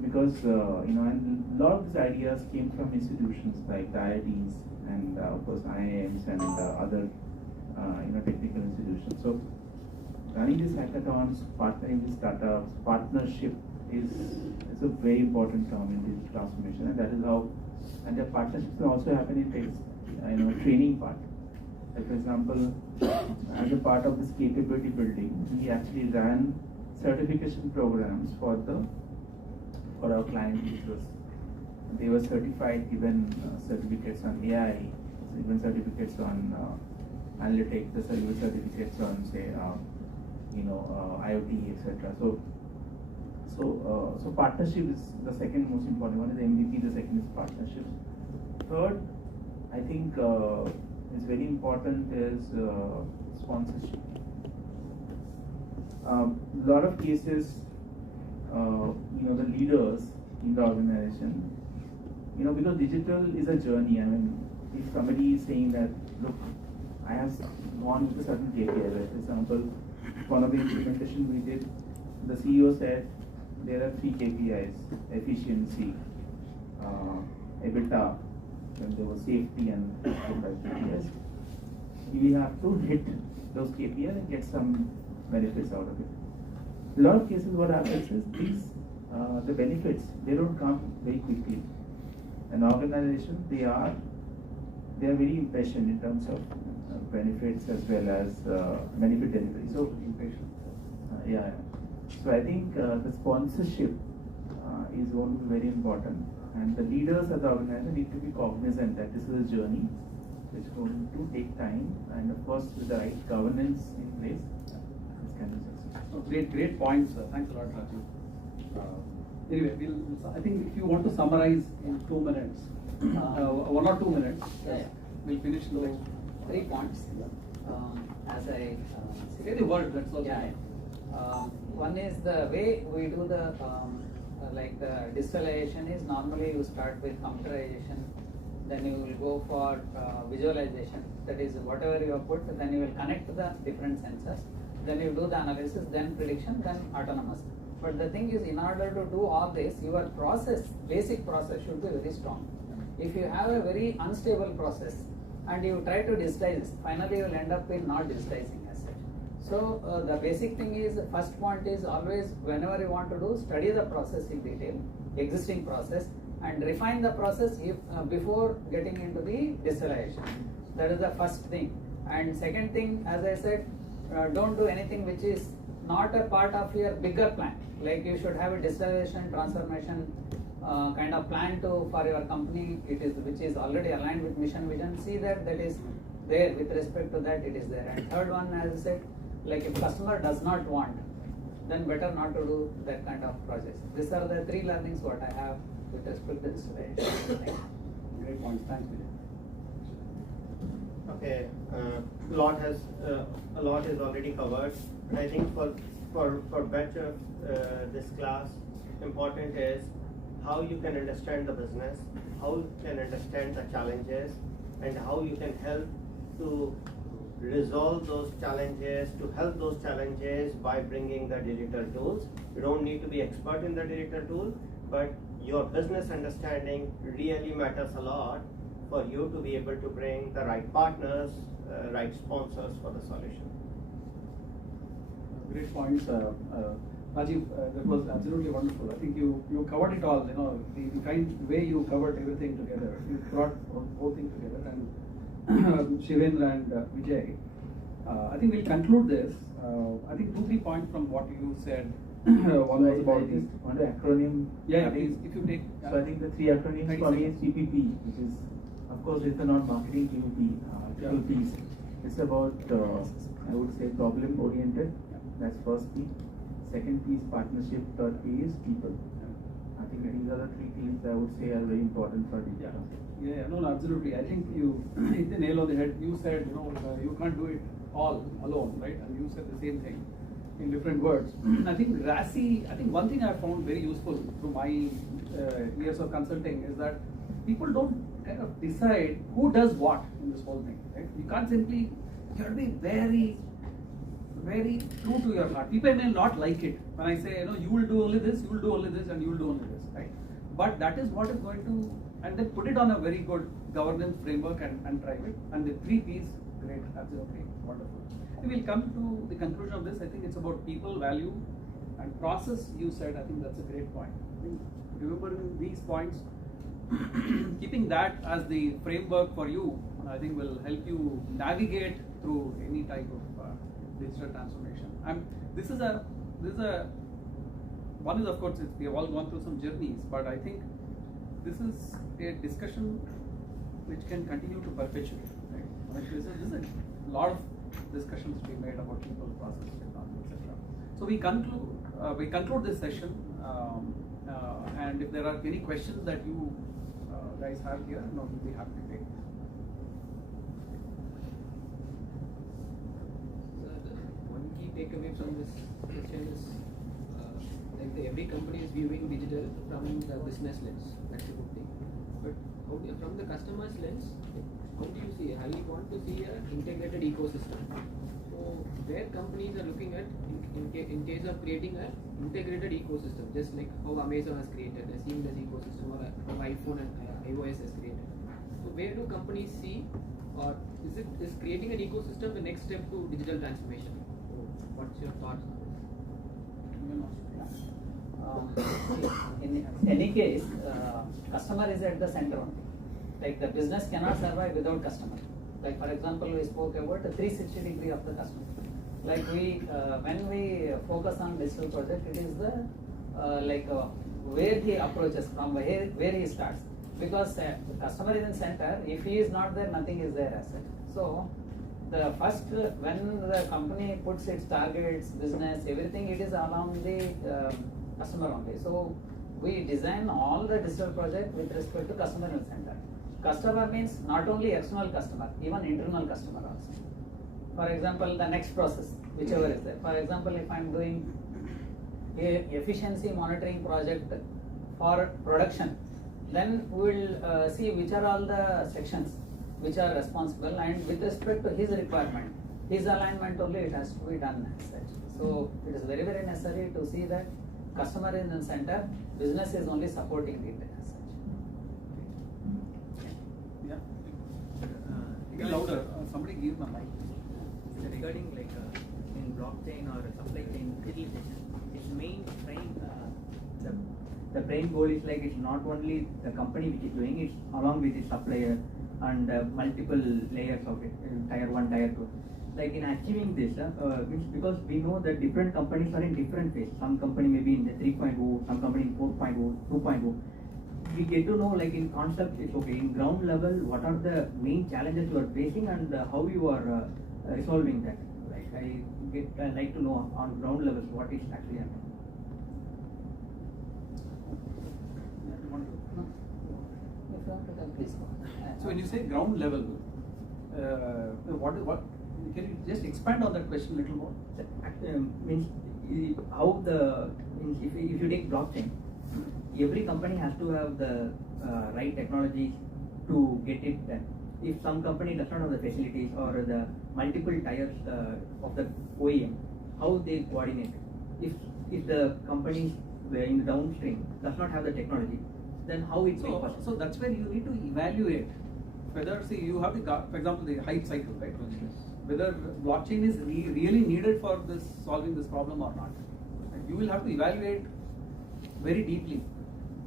Because and a lot of these ideas came from institutions like the IITs and of course IIMs and other technical institutions. So running these hackathons, partnering with startups, partnership is a very important term in digital transformation, and that is how. And the partnerships can also happen in training part. Like for example, as a part of this capability building, we actually ran certification programs for our client users. They were certified, given certificates on AI, even certificates on analytics, the certificates on IoT, etc. So partnership is the second most important one. Is MVP, the second is partnerships. Third, I think is very important is sponsorship. A lot of cases, the leaders in the organization, because digital is a journey. I mean, if somebody is saying that, look, I have gone with a certain KPI, right? For example, one of the implementation we did, the CEO said there are 3 KPIs: efficiency, EBITDA, and there was safety and KPIs. We have to hit those KPIs and get some benefits out of it. A lot of cases, what happens is the benefits, they don't come very quickly. An organization, they are very impatient in terms of benefits as well as benefit delivery. So impatient. Yeah. So I think the sponsorship is going to be very important, and the leaders of the organization need to be cognizant that this is a journey which is going to take time, and of course with the right governance in place, this can be successful. Great points. Thanks a lot, Raju. Anyway, I think if you want to summarize in 2 minutes, 1 or 2 minutes, we'll finish in the next 3 points. As I say the word, that's also. One is the way we do the the digitalization is normally you start with computerization, then you will go for visualization. That is whatever you have put, then you will connect the different sensors, then you do the analysis, then prediction, then autonomous. But the thing is, in order to do all this, your process, basic process should be very strong. If you have a very unstable process and you try to digitize, finally you will end up in not digitizing as such. So the basic thing is, first point is always, whenever you want to do, study the process in detail, existing process, and refine the process before getting into the digitalization. That is the first thing. And second thing, as I said, don't do anything which is not a part of your bigger plan. Like you should have a digitalization transformation kind of plan for your company, which is already aligned with mission vision. See that is there with respect to that, it is there. And third one, as I said, like if customer does not want, then better not to do that kind of projects. These are the three learnings what I have with respect to digitalization. Great points. Thanks, Vijay. Okay, a lot is already covered. But I think for better this class, important is how you can understand the business, how you can understand the challenges, and how you can help to resolve those challenges, to help those challenges by bringing the digital tools. You don't need to be expert in the digital tool, but your business understanding really matters a lot for you to be able to bring the right partners, right sponsors for the solution. Great points, Rajiv. That was absolutely wonderful. I think you covered it all. The kind way you covered everything together. You brought both things together. And Shivendra and Vijay, I think we'll conclude this. I think 2-3 points from what you said. One was about on the acronym. Yeah, please. If you take. So I think the 3 acronyms for me is PPP, which is, of course, it's a non-marketing PPP piece. It's about, I would say, problem-oriented. That's first P. Second P is partnership. Third P is people. I think these are the 3 P's I would say are very important for digital. Yeah, no, absolutely. I think you hit the nail on the head. You said, you can't do it all alone, right? And you said the same thing in different words. I think 𝗓𝗏, I think one thing I found very useful through my years of consulting is that people don't kind of decide who does what in this whole thing, right? You can't simply, you have to be very, very true to your heart. People may not like it when I say, you will do only this, you will do only this, and you will do only this, right? But that is what is going to, and then put it on a very good governance framework and drive it. And the 3 P's, great, absolutely wonderful. We will come to the conclusion of this. I think it's about people, value, and process. You said, I think that's a great point. I think remembering these points, keeping that as the framework for you, I think will help you navigate through any type of digital transformation. And this is one is, of course, we have all gone through some journeys, but I think this is a discussion which can continue to perpetuate. Right? I mean, this is a lot of discussions to be made about people, process, technology, etc. So we conclude this session, and if there are any questions that you guys have here, we'll be happy to take. One key takeaway from this session is every company is viewing digital from the business lens. That's a good thing. But from the customer's lens, how do you see? How you want to see an integrated ecosystem? So where companies are looking at, in case of creating an integrated ecosystem, just like how Amazon has created a seamless ecosystem, or how iPhone and iOS has created. So where do companies see, or is creating an ecosystem the next step to digital transformation? So what's your thoughts on in any case, customer is at the center only. Like the business cannot survive without customer. Like for example, we spoke about the 360 degree of the customer. Like when we focus on digital project, it is the where he approaches from, where he starts. Because the customer is in center. If he is not there, nothing is there as such. So the first, when the company puts its targets, business, everything, it is along the customer only. So we design all the digital project with respect to customer in the center. Customer means not only external customer, even internal customer also. For example, the next process, whichever is there. For example, if I am doing a efficiency monitoring project for production, then we will see which are all the sections which are responsible, and with respect to his requirement, his alignment only it has to be done as such. So it is very, very necessary to see that customer is in the center, business is only supporting it as such. Yeah. Get louder. Somebody give my mic. Regarding like in blockchain or supply chain utilization, its main the brain goal is like it's not only the company which is doing it, along with its supplier and multiple layers of it, tier 1, tier 2. Like in achieving this, means because we know that different companies are in different phases. Some company may be in the 3.0, some company in 4.0, 2.0. We get to know, like in concept, it's okay. In ground level, what are the main challenges you are facing and how you are resolving that? Like I like to know on ground levels what is actually happening. So when you say ground level, what can you just expand on that question a little more? Means how the means if you take blockchain, every company has to have the right technology to get it done. If some company does not have the facilities or the multiple tiers of the OEM, how they coordinate? If the company in the downstream does not have the technology, then how it's possible? So that's where you need to evaluate whether, see, you have the, for example, the hype cycle, right? Whether blockchain is really needed for this solving this problem or not. And you will have to evaluate very deeply.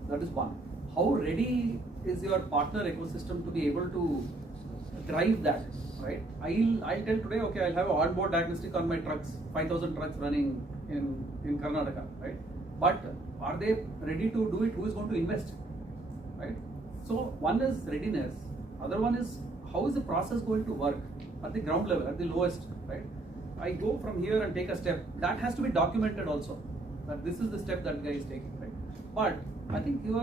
That is one. How ready is your partner ecosystem to be able to drive that, right? I'll tell today, okay, I'll have an onboard diagnostic on my trucks, 5,000 trucks running in Karnataka, right? But are they ready to do it? Who is going to invest, right? So one is readiness. Other one is how is the process going to work at the ground level, at the lowest, right? I go from here and take a step. That has to be documented also. That this is the step that guy is taking, right? But I think you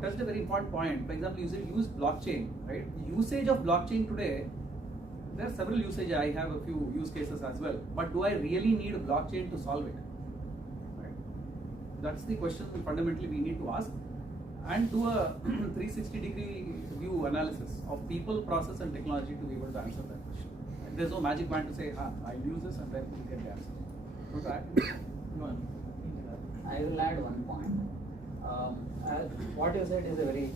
touched a very important point. For example, you said use blockchain, right? Usage of blockchain today, there are several usages. I have a few use cases as well. But do I really need a blockchain to solve it? Right? That's the question that fundamentally we need to ask, and do a 360-degree view analysis of people, process, and technology to be able to answer that question. Right? There's no magic wand to say, I'll use this and then we'll get the answer. I will add one point. What you said is a very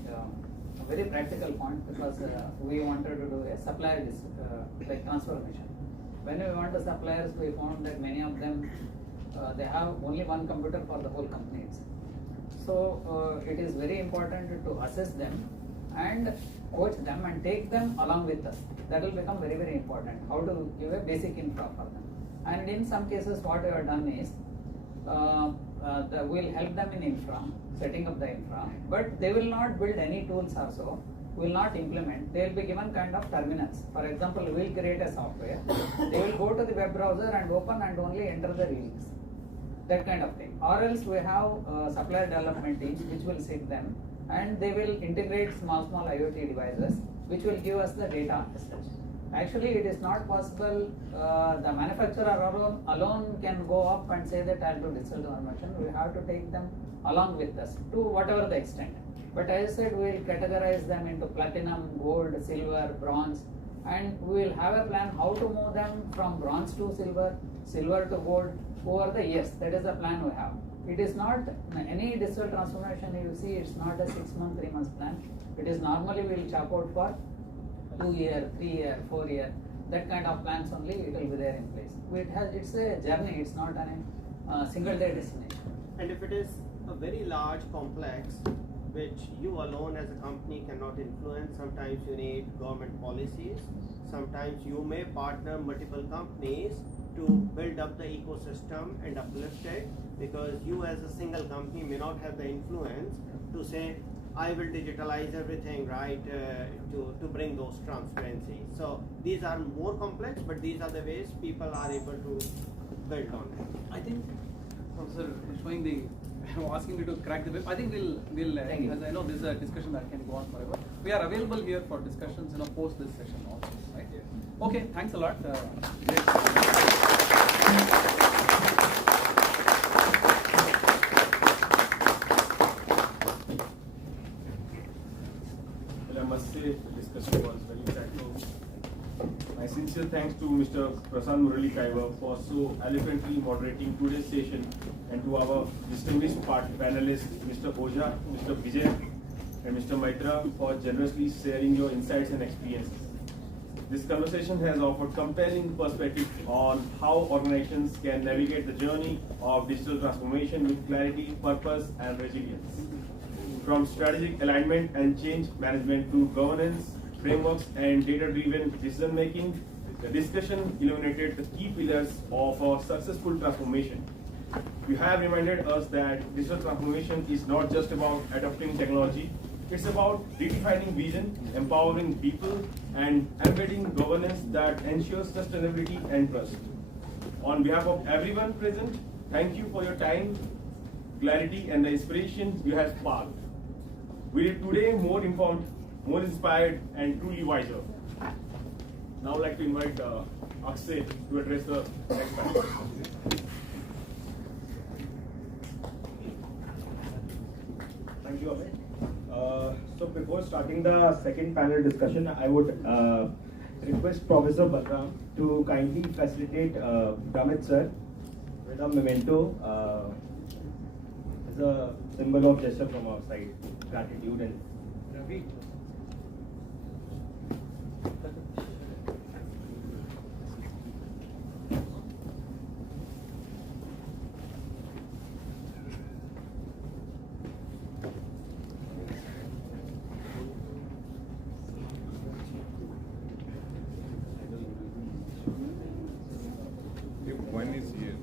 practical point, because we wanted to do a supplier like transformation. When we want the suppliers, we found that many of them they have only one computer for the whole company itself. So it is very important to assess them and coach them and take them along with us. That will become very, very important. How to give a basic infra for them. And in some cases, what we have done is we'll help them in infra, setting up the infra, but they will not build any tools or so, will not implement. They will be given kind of terminals. For example, we will create a software. They will go to the web browser and open and only enter the links. That kind of thing. Or else we have supplier development teams which will sit them and they will integrate small IoT devices which will give us the data as such. Actually, it is not possible. The manufacturer alone can go up and say that I'll do digital transformation. We have to take them along with us to whatever the extent. But as I said, we will categorize them into platinum, gold, silver, bronze, and we will have a plan how to move them from bronze to silver, silver to gold over the years. That is the plan we have. It is not any digital transformation you see, it's not a 6-month, 3 months plan. It is normally we will chop out for 2 year, 3 year, 4 year, that kind of plans only it will be there in place. It's a journey, it's not a single day destination. And if it is a very large complex which you alone as a company cannot influence, sometimes you need government policies, sometimes you may partner multiple companies to build up the ecosystem and uplift it, because you as a single company may not have the influence to say, I will digitalize everything, right, to bring those transparency. So these are more complex, but these are the ways people are able to build on it. I think, Professor, showing the, asking me to crack the whip. I think we'll as I know this is a discussion that can go on forever. We are available here for discussions, post this session also, right? Okay, thanks a lot. Well, I must say the discussion was very insightful. My sincere thanks to Mr. Prashanth 𝗵𝗵 for so eloquently moderating today's session, and to our distinguished panelists, Mr. Ojha, Mr. Vijay, and Mr. Maitra, for generously sharing your insights and experiences. This conversation has offered compelling perspective on how organizations can navigate the journey of digital transformation with clarity, purpose, and resilience. From strategic alignment and change management to governance, frameworks, and data-driven decision-making, the discussion illuminated the key pillars of a successful transformation. You have reminded us that digital transformation is not just about adopting technology, it's about redefining vision, empowering people, and embedding governance that ensures sustainability and trust. On behalf of everyone present, thank you for your time, clarity, and the inspiration you have sparked. We are today more informed, more inspired, and truly wiser. Now I'd like to invite Akshay to address the next panel. Thank you, Amit. So before starting the second panel discussion, I would request Professor 𝗵𝗏 to kindly facilitate Amit sir with a memento as a symbol of gesture from our side, gratitude and Ravi. One is here.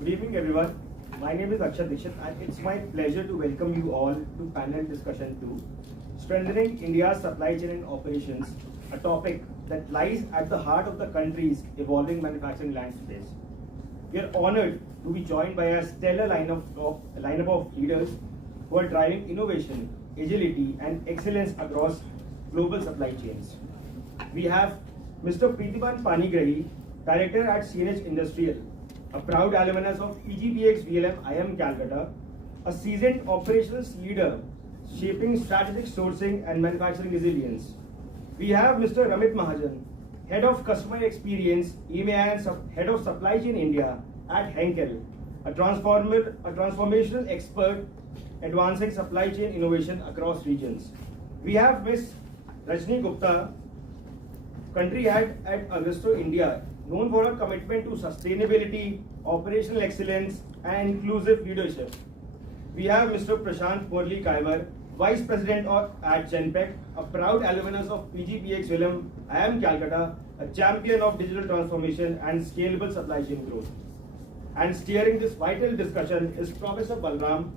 Good evening, everyone. My name is 𝗓𝗏 and it's my pleasure to welcome you all to panel discussion 2, Strengthening India's Supply Chain and Operations, a topic that lies at the heart of the country's evolving manufacturing landscape. We are honored to be joined by a stellar lineup of leaders who are driving innovation, agility, and excellence across global supply chains. We have Mr. 𝗵𝗏𝗠 𝗠𝗃𝗄𝗅, Director at CNH Industrial, a proud alumnus of PGPEX-VLM IIM Calcutta, a seasoned operations leader shaping strategic sourcing and manufacturing resilience. We have Mr. Ramit Mahajan, Head of Customer Experience, EMEA and Head of Supply Chain India at Henkel, a transformational expert advancing supply chain innovation across regions. We have Ms. Rajni Gupta, Country Head at Agusto India, known for her commitment to sustainability, operational excellence, and inclusive leadership. We have Mr. Prashanth 𝗵𝗲 Vice President at Genpact, a proud alumnus of PGPEX-VLM IIM Calcutta, a champion of digital transformation and scalable supply chain growth. And steering this vital discussion is Professor 𝗵𝗏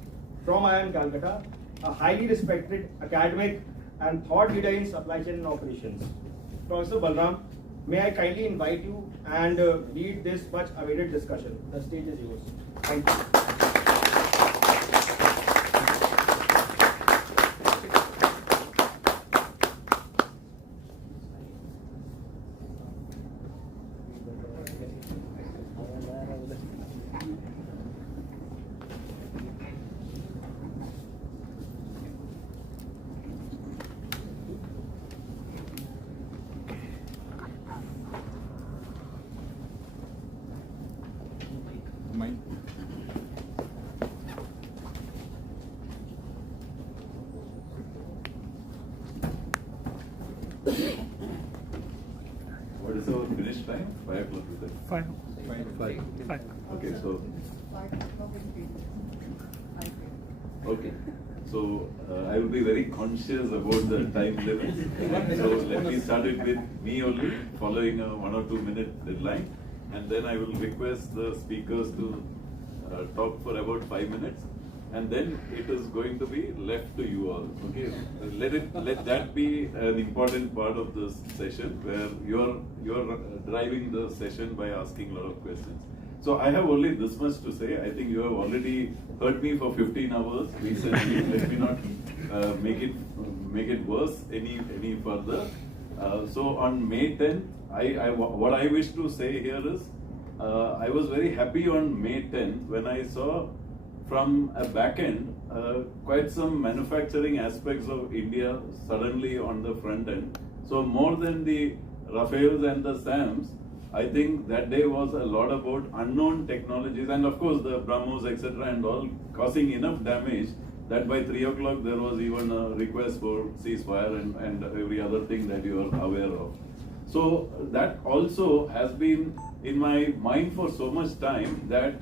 from IIM Calcutta, a highly respected academic and thought leader in supply chain and operations. Professor 𝗵𝗏, may I kindly invite you and lead this much awaited discussion. The stage is yours. Thank you. Mine. What is our finish time? 5 o'clock, is it? 5. 5. Okay, so. Okay. So I will be very conscious about the time limit. So let me start it with me only, following a 1 or 2 minute deadline, and then I will request the speakers to talk for about 5 minutes, and then it is going to be left to you all. Okay, let that be an important part of this session, where you're driving the session by asking a lot of questions. So I have only this much to say. I think you have already heard me for 15 hours recently. Let me not make it worse any further. So on May 10th, what I wish to say here is, I was very happy on May 10th when I saw from a back end quite some manufacturing aspects of India suddenly on the front end. So more than the Rafales and the SAMs, I think that day was a lot about unknown technologies, and of course the BrahMos, etc. and all, causing enough damage that by 3 o'clock there was even a request for ceasefire and every other thing that you are aware of. So that also has been in my mind for so much time, that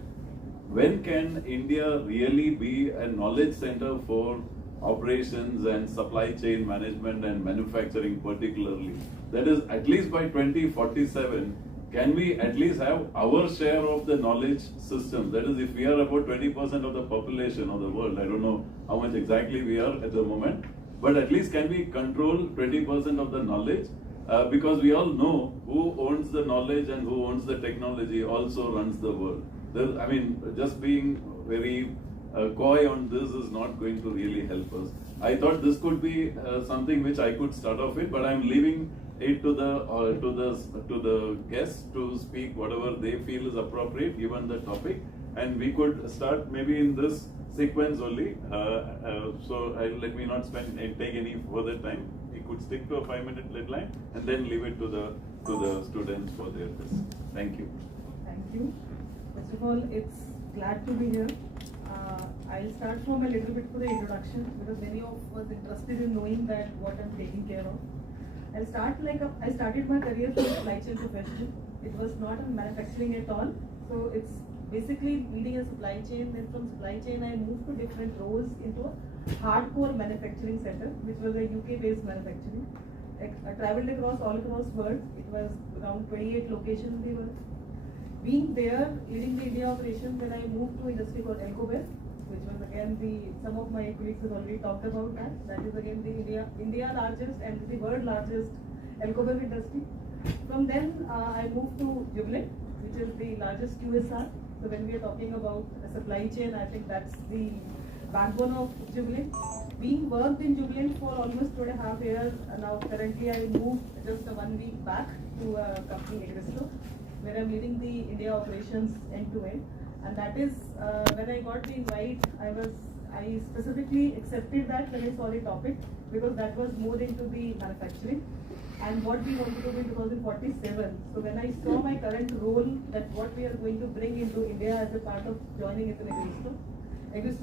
when can India really be a knowledge center for operations and supply chain management and manufacturing particularly? That is, at least by 2047, can we at least have our share of the knowledge system? That is, if we are about 20% of the population of the world, I don't know how much exactly we are at the moment, but at least can we control 20% of the knowledge? Because we all know who owns the knowledge and who owns the technology also runs the world. I mean, just being very coy on this is not going to really help us. I thought this could be something which I could start off with, but I'm leaving it to the guests to speak whatever they feel is appropriate given the topic, and we could start maybe in this sequence only. So let me not take any further time. We could stick to a 5-minute deadline and then leave it to the students for their tests. Thank you. Thank you. First of all, it's glad to be here. I'll start from a little bit for the introduction, because many of us interested in knowing that what I'm taking care of. I started my career from supply chain profession. It was not in manufacturing at all. So it's basically leading a supply chain. Then from supply chain, I moved to different roles into a hardcore manufacturing center, which was a UK-based manufacturing. I traveled all across world. It was around 28 locations we were. Being there, leading the India operations, then I moved to industry called 𝗘𝗃𝗄𝗃, which was again some of my colleagues have already talked about that. That is again the India largest and the world largest 𝗘𝗃𝗄𝗃 industry. From then I moved to Jubilant, which is the largest QSR. So when we are talking about a supply chain, I think that's the backbone of Jubilant. Being worked in Jubilant for almost 2.5 years, now currently I moved just 1 week back to a company 𝗘𝗃𝗄𝗃, where I'm leading the India operations end to end. And that is when I got the invite, I specifically accepted that when I saw the topic, because that was more into the manufacturing and what we wanted to do in 2047. So when I saw my current role, that what we are going to bring into India as a part of joining it in 𝗘𝗃𝗄𝗃